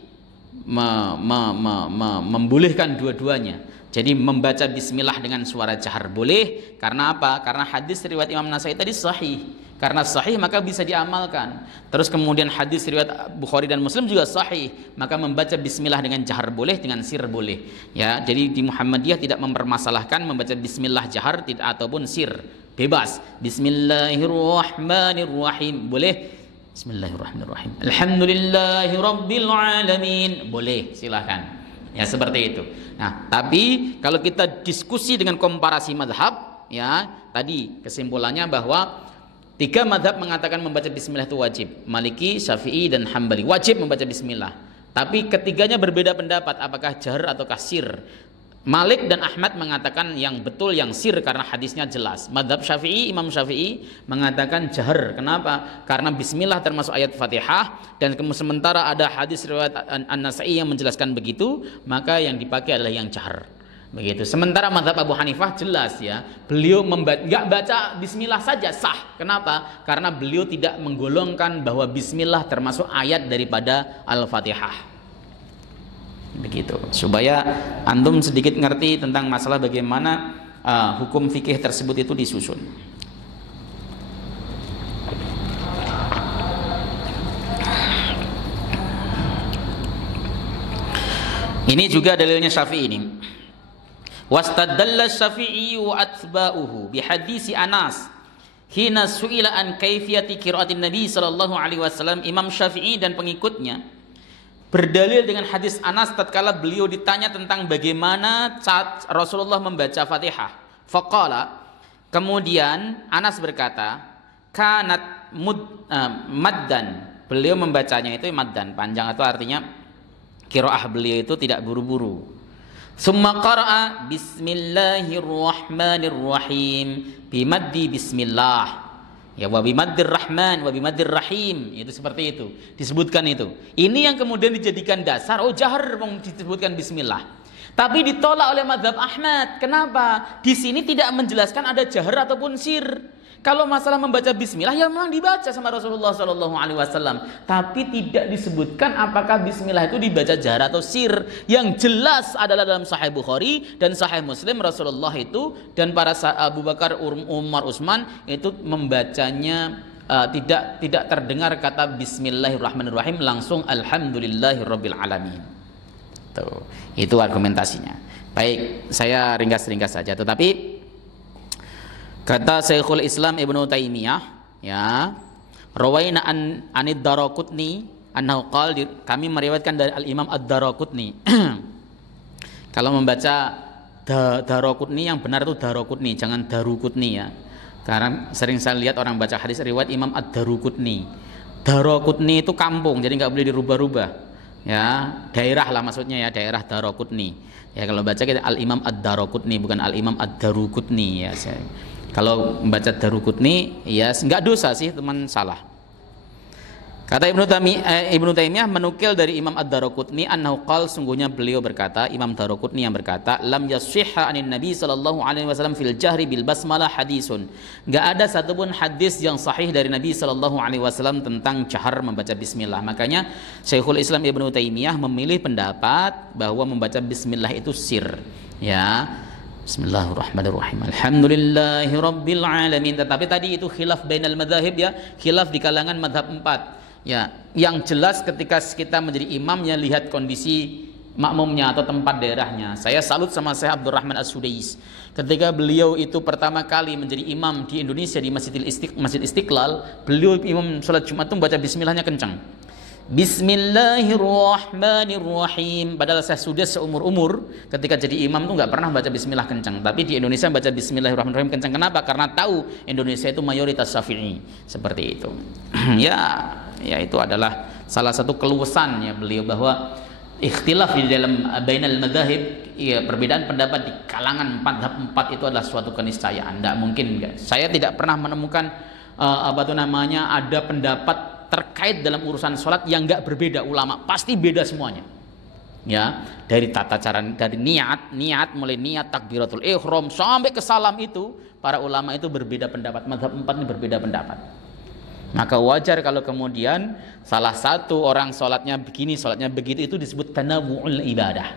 membolehkan dua-duanya. Jadi membaca bismillah dengan suara jahar boleh. Karena apa? Karena hadis riwayat Imam Nasai tadi sahih. Karena sahih maka bisa diamalkan. Terus kemudian hadis riwayat Bukhari dan Muslim juga sahih, maka membaca bismillah dengan jahar boleh, dengan sir boleh. Ya, jadi di Muhammadiyah tidak mempermasalahkan membaca bismillah jahar ataupun sir, bebas. Bismillahirrahmanirrahim boleh. Bismillahirrahmanirrahim. Alhamdulillahirabbil alamin boleh, silakan. Ya, seperti itu. Nah, tapi kalau kita diskusi dengan komparasi mazhab, ya, tadi kesimpulannya bahwa tiga mazhab mengatakan membaca bismillah itu wajib. Maliki, Syafi'i, dan Hambali wajib membaca bismillah. Tapi ketiganya berbeda pendapat apakah jahar ataukah sir. Malik dan Ahmad mengatakan yang betul yang sir karena hadisnya jelas. Mazhab Syafi'i, Imam Syafi'i mengatakan jahar. Kenapa? Karena bismillah termasuk ayat Fatihah, dan sementara ada hadis riwayat An-Nasai yang menjelaskan begitu, maka yang dipakai adalah yang jahar. Begitu. Sementara mazhab Abu Hanifah jelas ya, beliau nggak baca bismillah saja sah. Kenapa? Karena beliau tidak menggolongkan bahwa bismillah termasuk ayat daripada Al-Fatihah. Begitu. Supaya antum sedikit ngerti tentang masalah bagaimana hukum fikih tersebut itu disusun. Ini juga dalilnya Syafi'i ini. Wastadalla Syafi'i wa atba'uhu bihadisi Anas hina su'ila an kaifiyati qiraatin Nabi sallallahu alaihi wasallam. Imam Syafi'i dan pengikutnya berdalil dengan hadis Anas tatkala beliau ditanya tentang bagaimana Rasulullah membaca Fatihah. Faqala, kemudian Anas berkata, kanat maddan. Beliau membacanya itu maddan, panjang, itu artinya qiraah beliau itu tidak buru-buru. Summa qara'a bismillahirrahmanirrahim bimaddi bismillah. Ya wa bimaddir rahman wa bimaddir rahim, itu seperti itu. Disebutkan itu. Ini yang kemudian dijadikan dasar, oh jahar disebutkan bismillah. Tapi ditolak oleh mazhab Ahmad. Kenapa? Di sini tidak menjelaskan ada jahar ataupun sir. Kalau masalah membaca bismillah ya memang dibaca sama Rasulullah SAW, tapi tidak disebutkan apakah bismillah itu dibaca jahar atau sir. Yang jelas adalah dalam Sahih Bukhari dan Sahih Muslim, Rasulullah itu dan para Abu Bakar, Umar, Utsman itu membacanya tidak terdengar kata Bismillahirrahmanirrahim, langsung Alhamdulillahirabbil alamin. Tuh, itu argumentasinya. Baik, saya ringkas-ringkas saja, tetapi kata Syekhul Islam Ibnu Taimiyah, ya, rawaina anid Daraqutni annahu qala, kami meriwayatkan dari Al-Imam Ad-Daraqutni. Kalau membaca Daraqutni yang benar itu Daraqutni, jangan Daruqutni ya. Karena sering saya lihat orang baca hadis riwayat Imam Ad-Daraqutni. Daraqutni itu kampung, jadi nggak boleh dirubah-rubah. Ya, daerah lah maksudnya ya, daerah Daraqutni. Ya kalau baca kita Al-Imam Ad-Daraqutni bukan Al-Imam Ad-Daruqutni ya. Kalau membaca Daruqutni ya enggak dosa sih, teman salah. Kata Ibnu Taimiyah menukil dari Imam Ad-Daruqutni annahu qala, sungguhnya beliau berkata, Imam Daruqutni yang berkata, lam yashihha anin Nabi sallallahu alaihi wasallam fil jahri bil basmalah hadisun. Enggak ada satupun hadis yang sahih dari Nabi sallallahu alaihi wasallam tentang jahar membaca bismillah. Makanya Syekhul Islam Ibnu Taimiyah memilih pendapat bahwa membaca bismillah itu sir. Ya. Bismillahirrahmanirrahim. Alhamdulillahirabbil alamin. Tetapi tadi itu khilaf bainal madzahib ya, khilaf di kalangan mazhab 4. Ya, yang jelas ketika kita menjadi imamnya lihat kondisi makmumnya atau tempat daerahnya. Saya salut sama Syekh Abdurrahman As-Sudais. Ketika beliau itu pertama kali menjadi imam di Indonesia di Masjid Istiqlal, beliau imam salat Jumat itu baca bismillahnya kencang. Bismillahirrahmanirrahim. Padahal saya sudah seumur-umur ketika jadi imam tuh nggak pernah baca bismillah kencang, tapi di Indonesia baca bismillahirrahmanirrahim kencang. Kenapa? Karena tahu Indonesia itu mayoritas Syafi'i, seperti itu. ya itu adalah salah satu keluasan ya beliau, bahwa ikhtilaf di dalam bainal madzahib, ya perbedaan pendapat di kalangan mazhab 4 itu adalah suatu keniscayaan. Tidak mungkin. Saya tidak pernah menemukan ada pendapat terkait dalam urusan sholat yang nggak berbeda ulama, pasti beda semuanya. Ya, dari tata cara, dari niat mulai niat takbiratul ihram sampai ke salam itu para ulama itu berbeda pendapat, mazhab 4 ini berbeda pendapat. Maka wajar kalau kemudian salah satu orang sholatnya begini, sholatnya begitu, itu disebut tanawu'ul ibadah.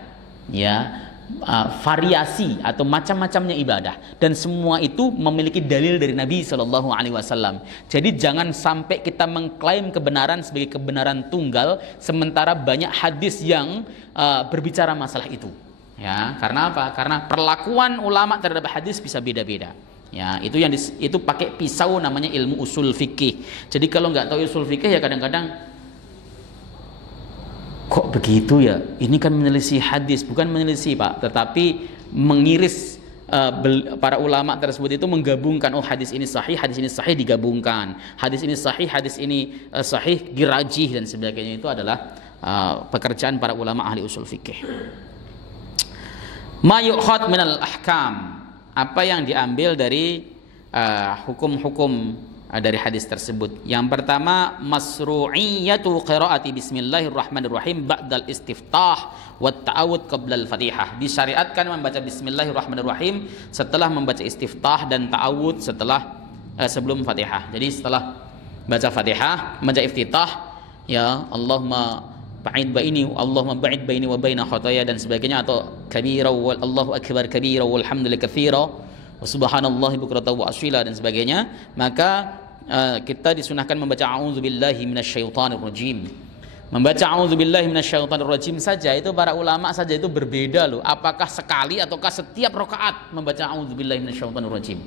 Ya, variasi atau macam-macamnya ibadah, dan semua itu memiliki dalil dari Nabi Shallallahu Alaihi Wasallam. Jadi jangan sampai kita mengklaim kebenaran sebagai kebenaran tunggal, sementara banyak hadis yang berbicara masalah itu. Ya, karena apa? Karena perlakuan ulama terhadap hadis bisa beda-beda. Ya, itu pakai pisau, namanya ilmu usul fikih. Jadi kalau nggak tahu usul fikih ya kadang-kadang kok begitu ya? Ini kan menelisih hadis, bukan menelisih Pak, tetapi mengiris. Para ulama tersebut itu menggabungkan, oh hadis ini sahih digabungkan, hadis ini sahih dirajih dan sebagainya. Itu adalah pekerjaan para ulama ahli usul fikih. Ma yu'khad minal ahkam, apa yang diambil dari hukum-hukum dari hadis tersebut. Yang pertama, masru'iyatu qiraati bismillahirrahmanirrahim ba'dal istiftah wa ta'awud qabla al-fatihah. Disyariatkan membaca bismillahirrahmanirrahim setelah membaca istiftah dan ta'awud sebelum fatihah. Jadi setelah baca fatihah, membaca iftitah, ya Allahumma ba'id baini wa baina khotaya dan sebagainya, atau kabira wal Allahu akbar kabira walhamdulillah katsira wa subhanallahi bukratan wa asila dan sebagainya. Maka kita disunahkan membaca a'udzubillahi minasyaitonir rajim. Membaca a'udzubillahi minasyaitonir rajim saja itu para ulama saja itu berbeda loh, apakah sekali ataukah setiap rakaat membaca a'udzubillahi minasyaitonir rajim.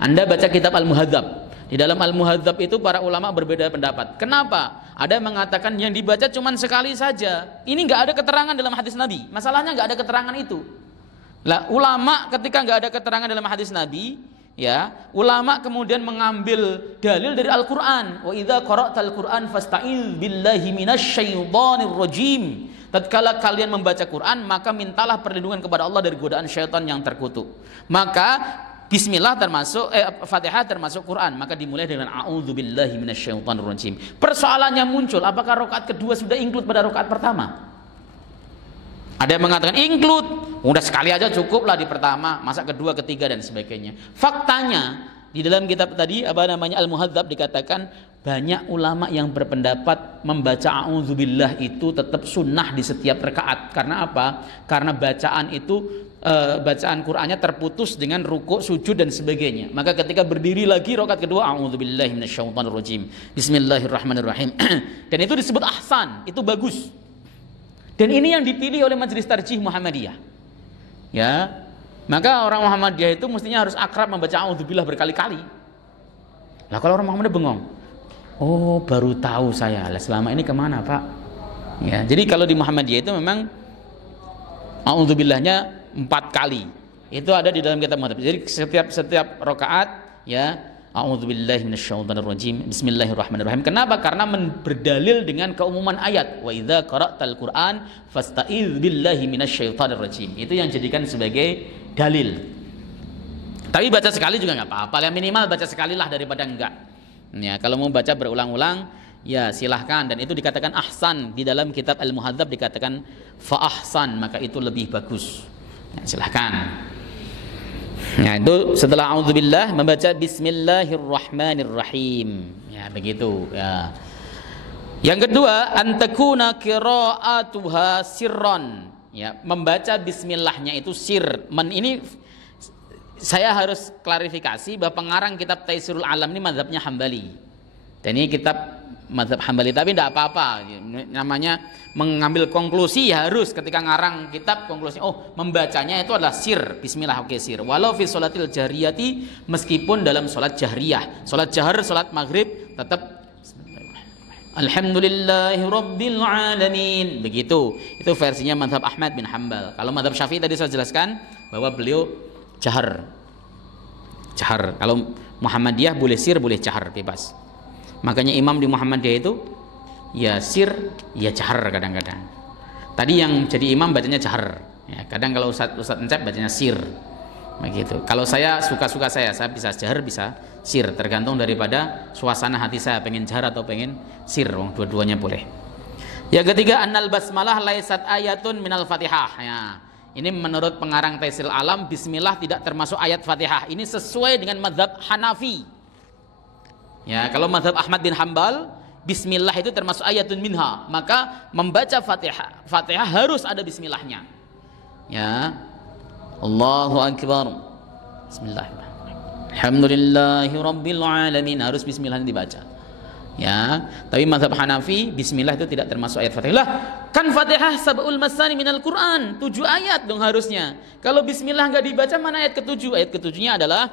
Anda baca kitab Al-Muhadzab, di dalam Al-Muhadzab itu para ulama berbeda pendapat. Kenapa? Ada yang mengatakan yang dibaca cuma sekali saja. Ini nggak ada keterangan dalam hadis Nabi. Masalahnya nggak ada keterangan itu. Lah ulama ketika nggak ada keterangan dalam hadis Nabi, ya, ulama kemudian mengambil dalil dari Al-Qur'an. Wa idza qara'tal Qur'an fasta'il billahi minasyaitonir rajim. Tatkala kalian membaca Quran, maka mintalah perlindungan kepada Allah dari godaan syaitan yang terkutuk. Maka Bismillah termasuk Fatihah termasuk Quran, maka dimulai dengan a'udzubillahi minasyaitonirrajim. Persoalannya muncul, apakah rakaat kedua sudah include pada rakaat pertama? Ada yang mengatakan include, udah sekali aja cukup lah di pertama, masa kedua, ketiga dan sebagainya. Faktanya di dalam kitab tadi Al-Muhadzab dikatakan banyak ulama yang berpendapat membaca a'udzubillah itu tetap sunnah di setiap rakaat. Karena apa? Karena bacaan itu bacaan Qur'annya terputus dengan rukuk, sujud dan sebagainya. Maka ketika berdiri lagi rakaat kedua a'udzubillahi minasyaitonirrajim. Bismillahirrahmanirrahim. Dan itu disebut ahsan, itu bagus. Dan ini yang dipilih oleh Majelis Tarjih Muhammadiyah. Ya. Maka orang Muhammadiyah itu mestinya harus akrab membaca a'udzubillah berkali-kali. Lah kalau orang Muhammadiyah bengong. Oh, baru tahu saya. Lah selama ini kemana, Pak? Ya, jadi kalau di Muhammadiyah itu memang a'udzubillahnya 4 kali. Itu ada di dalam kitab Muhadzab. Jadi setiap rakaat ya a'udzubillahi minasyaitonirrajim. Bismillahirrahmanirrahim. Kenapa? Karena berdalil dengan keumuman ayat. Wa idza qara'tal Qur'an fasta'iz billahi minasyaitonirrajim. Itu yang jadikan sebagai dalil. Tapi baca sekali juga enggak apa-apa. Yang minimal baca sekali lah daripada enggak. Ya, kalau mau baca berulang-ulang ya silahkan, dan itu dikatakan ahsan. Di dalam kitab Al-Muhadzab dikatakan fa ahsan, maka itu lebih bagus. Ya, silahkan. Ya, itu setelah a'udzubillah membaca bismillahirrahmanirrahim. Ya, begitu ya. Yang kedua, antakuna qira'atuha sirron. Ya, membaca bismillahnya itu sir. Ini saya harus klarifikasi bahwa pengarang kitab Taisirul Alam ini mazhabnya Hambali. Dan ini kitab mazhab Hambali, tapi tidak apa-apa. Namanya mengambil konklusi harus ketika ngarang kitab konklusi. Oh, membacanya itu adalah sir. Bismillah, oke, sir. Walau fi sholatil jahriyati, meskipun dalam sholat jahriyah, sholat jahar, sholat maghrib tetap Alhamdulillahi Rabbil Alamin. Begitu. Itu versinya mazhab Ahmad bin Hanbal. Kalau mazhab Syafi'i tadi saya jelaskan bahwa beliau jahar. Jahar. Kalau Muhammadiyah boleh sir, boleh jahar, bebas. Makanya imam di Muhammadiyah itu ya sir, ya jahar kadang-kadang. Tadi yang jadi imam bacanya jahar. Ya, kadang kalau Ustaz Encep bacanya sir. Begitu. Kalau saya suka-suka saya bisa jahar, bisa sir, tergantung daripada suasana hati saya, pengen jahar atau pengen sir. Dua-duanya boleh. Yang ketiga, annal basmalah laisat ayatun minal Fatihah. Ya. Ini menurut pengarang Taisirul Alam, bismillah tidak termasuk ayat Fatihah. Ini sesuai dengan mazhab Hanafi. Ya, kalau mazhab Ahmad bin Hanbal, bismillah itu termasuk ayatun minha, maka membaca Fatihah harus ada bismillahnya. Ya. Allahu akbar. Bismillahirrahmanirrahim. Alhamdulillahi Rabbil Alamin, harus bismillah dibaca. Ya, tapi mazhab Hanafi bismillah itu tidak termasuk ayat Fatihah. Lah, kan Fatihah sab'ul masani minal Quran, 7 ayat dong harusnya. Kalau bismillah enggak dibaca, mana ayat ke-7? Ayat ke-7-nya adalah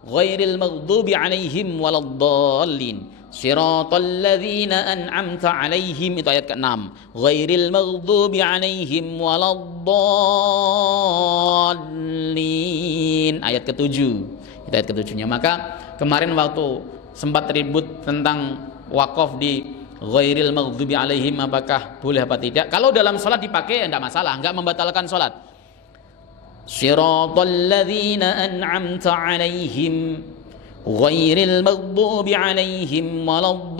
ghairil maghdubi alaihim waladdallin siratal ladzina an'amta alaihim, itu ayat ke-6. Ghairil maghdubi alaihim waladdallin, ayat ke-7. Itu ayat ke-7-nya. Maka kemarin waktu sempat ribut tentang wakaf di ghairil maghdubi alaihim, apakah boleh apa tidak? Kalau dalam sholat dipakai ya tidak masalah, enggak membatalkan sholat. Siratal ladzina an'amta alaihim ghairil maghdubi alaihim waladdallin,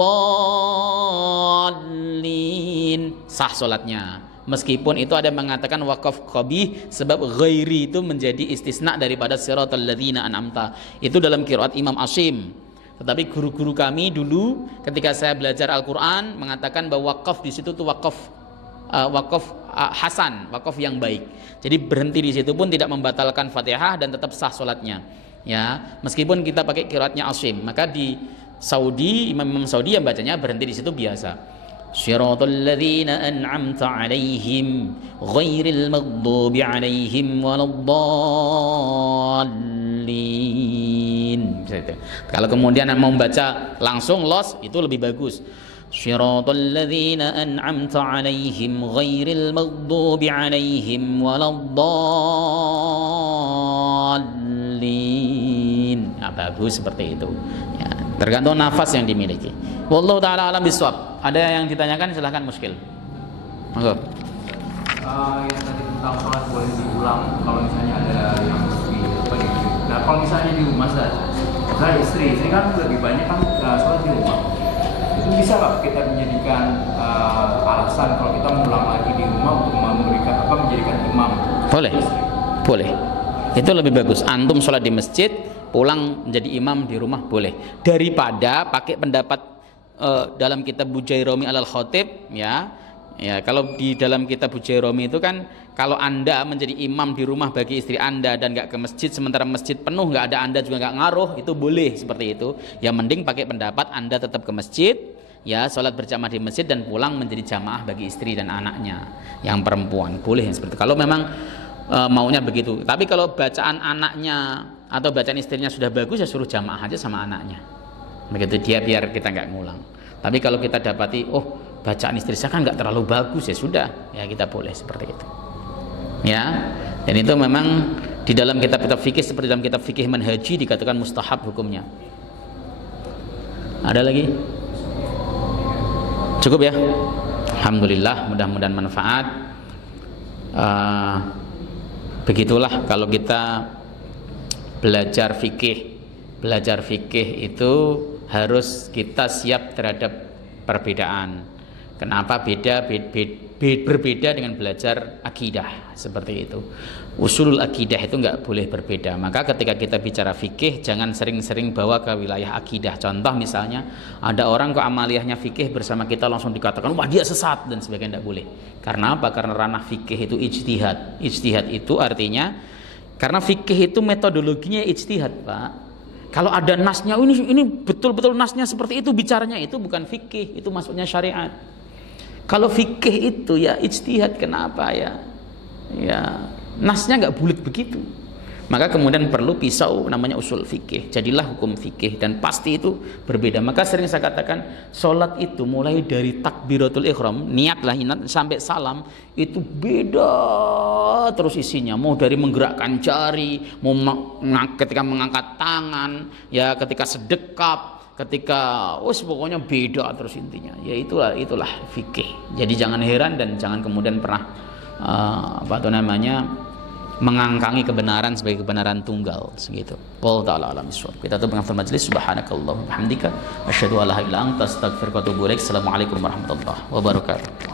sah sholatnya. Meskipun itu ada yang mengatakan wakaf qabih, sebab ghairi itu menjadi istisna daripada siratal ladzina an'amta. Itu dalam qiraat Imam Asim. Tetapi guru-guru kami dulu ketika saya belajar Al-Quran mengatakan bahwa wakaf di situ tuh wakaf hasan, wakaf yang baik. Jadi berhenti di situ pun tidak membatalkan Fatihah dan tetap sah sholatnya. Ya, meskipun kita pakai qiraatnya Asim, maka di Saudi imam Saudi yang bacanya berhenti di situ biasa. Shiratal ladzina an'amta alaihim ghairil maghdubi alaihim waladdallin. Kalau kemudian mau membaca langsung los, itu lebih bagus. Shiratal ladzina an'amta alaihim ghairil maghdubi alaihim waladdallin. Nah, bagus seperti itu. Ya, tergantung nafas yang dimiliki. Wallahu ta'ala alam bisawab. Ada yang ditanyakan, silahkan muskil. Monggo. Yang tadi tentang sholat boleh diulang kalau misalnya ada yang Nah kalau misalnya di rumah saya istri kan lebih banyak kan sholat di rumah. Itu bisa nggak kita menjadikan alasan kalau kita mengulang lagi di rumah untuk menjadikan imam? Boleh, boleh. Itu lebih bagus. Antum sholat di masjid, pulang menjadi imam di rumah boleh. Daripada pakai pendapat dalam kitab Bujairami al-Khatib, ya. Ya, kalau di dalam kitab Bujairami itu kan kalau Anda menjadi imam di rumah bagi istri Anda dan nggak ke masjid, sementara masjid penuh nggak ada Anda juga nggak ngaruh, itu boleh seperti itu. Yang mending pakai pendapat Anda tetap ke masjid, ya, sholat berjamaah di masjid dan pulang menjadi jamaah bagi istri dan anaknya yang perempuan, boleh yang seperti itu. Kalau memang maunya begitu. Tapi kalau bacaan anaknya atau bacaan istrinya sudah bagus, ya suruh jamaah aja sama anaknya. Begitu dia, biar kita nggak ngulang. Tapi kalau kita dapati, oh bacaan istri saya kan nggak terlalu bagus, ya sudah, ya kita boleh seperti itu. Ya, dan itu memang di dalam kitab-kitab fikih seperti dalam kitab fikih manhaji dikatakan mustahab hukumnya. Ada lagi? Cukup ya? Alhamdulillah, mudah-mudahan manfaat. Begitulah kalau kita belajar fikih. Belajar fikih itu harus kita siap terhadap perbedaan. Kenapa berbeda dengan belajar akidah seperti itu. Usulul akidah itu nggak boleh berbeda. Maka ketika kita bicara fikih, jangan sering-sering bawa ke wilayah akidah. Contoh misalnya ada orang kok amaliyahnya fikih bersama kita langsung dikatakan wah dia sesat dan sebagainya, nggak boleh. Karena apa? Karena ranah fikih itu ijtihad. Ijtihad itu artinya karena fikih itu metodologinya ijtihad, Pak. Kalau ada nasnya, ini betul-betul nasnya seperti itu, bicaranya itu bukan fikih, itu maksudnya syariat. Kalau fikih itu ya ijtihad, kenapa ya? Ya nasnya nggak bulat begitu. Maka kemudian perlu pisau namanya usul fikih. Jadilah hukum fikih dan pasti itu berbeda. Maka sering saya katakan sholat itu mulai dari takbiratul ihram, niatlah sampai salam itu beda terus isinya. Mau dari menggerakkan jari, mau ketika mengangkat tangan, ya ketika sedekap, ketika pokoknya beda terus intinya. Ya itulah fikih. Jadi jangan heran dan jangan kemudian pernah mengangkangi kebenaran sebagai kebenaran tunggal segitu. Wallahu ta'ala a'lam bishawab. Kita tutup dengan majelis. Subhanakallahumma wa bihamdika asyhadu an la ilaha illa anta astaghfiruka wa atubu ilaik. Assalamualaikum warahmatullahi wabarakatuh.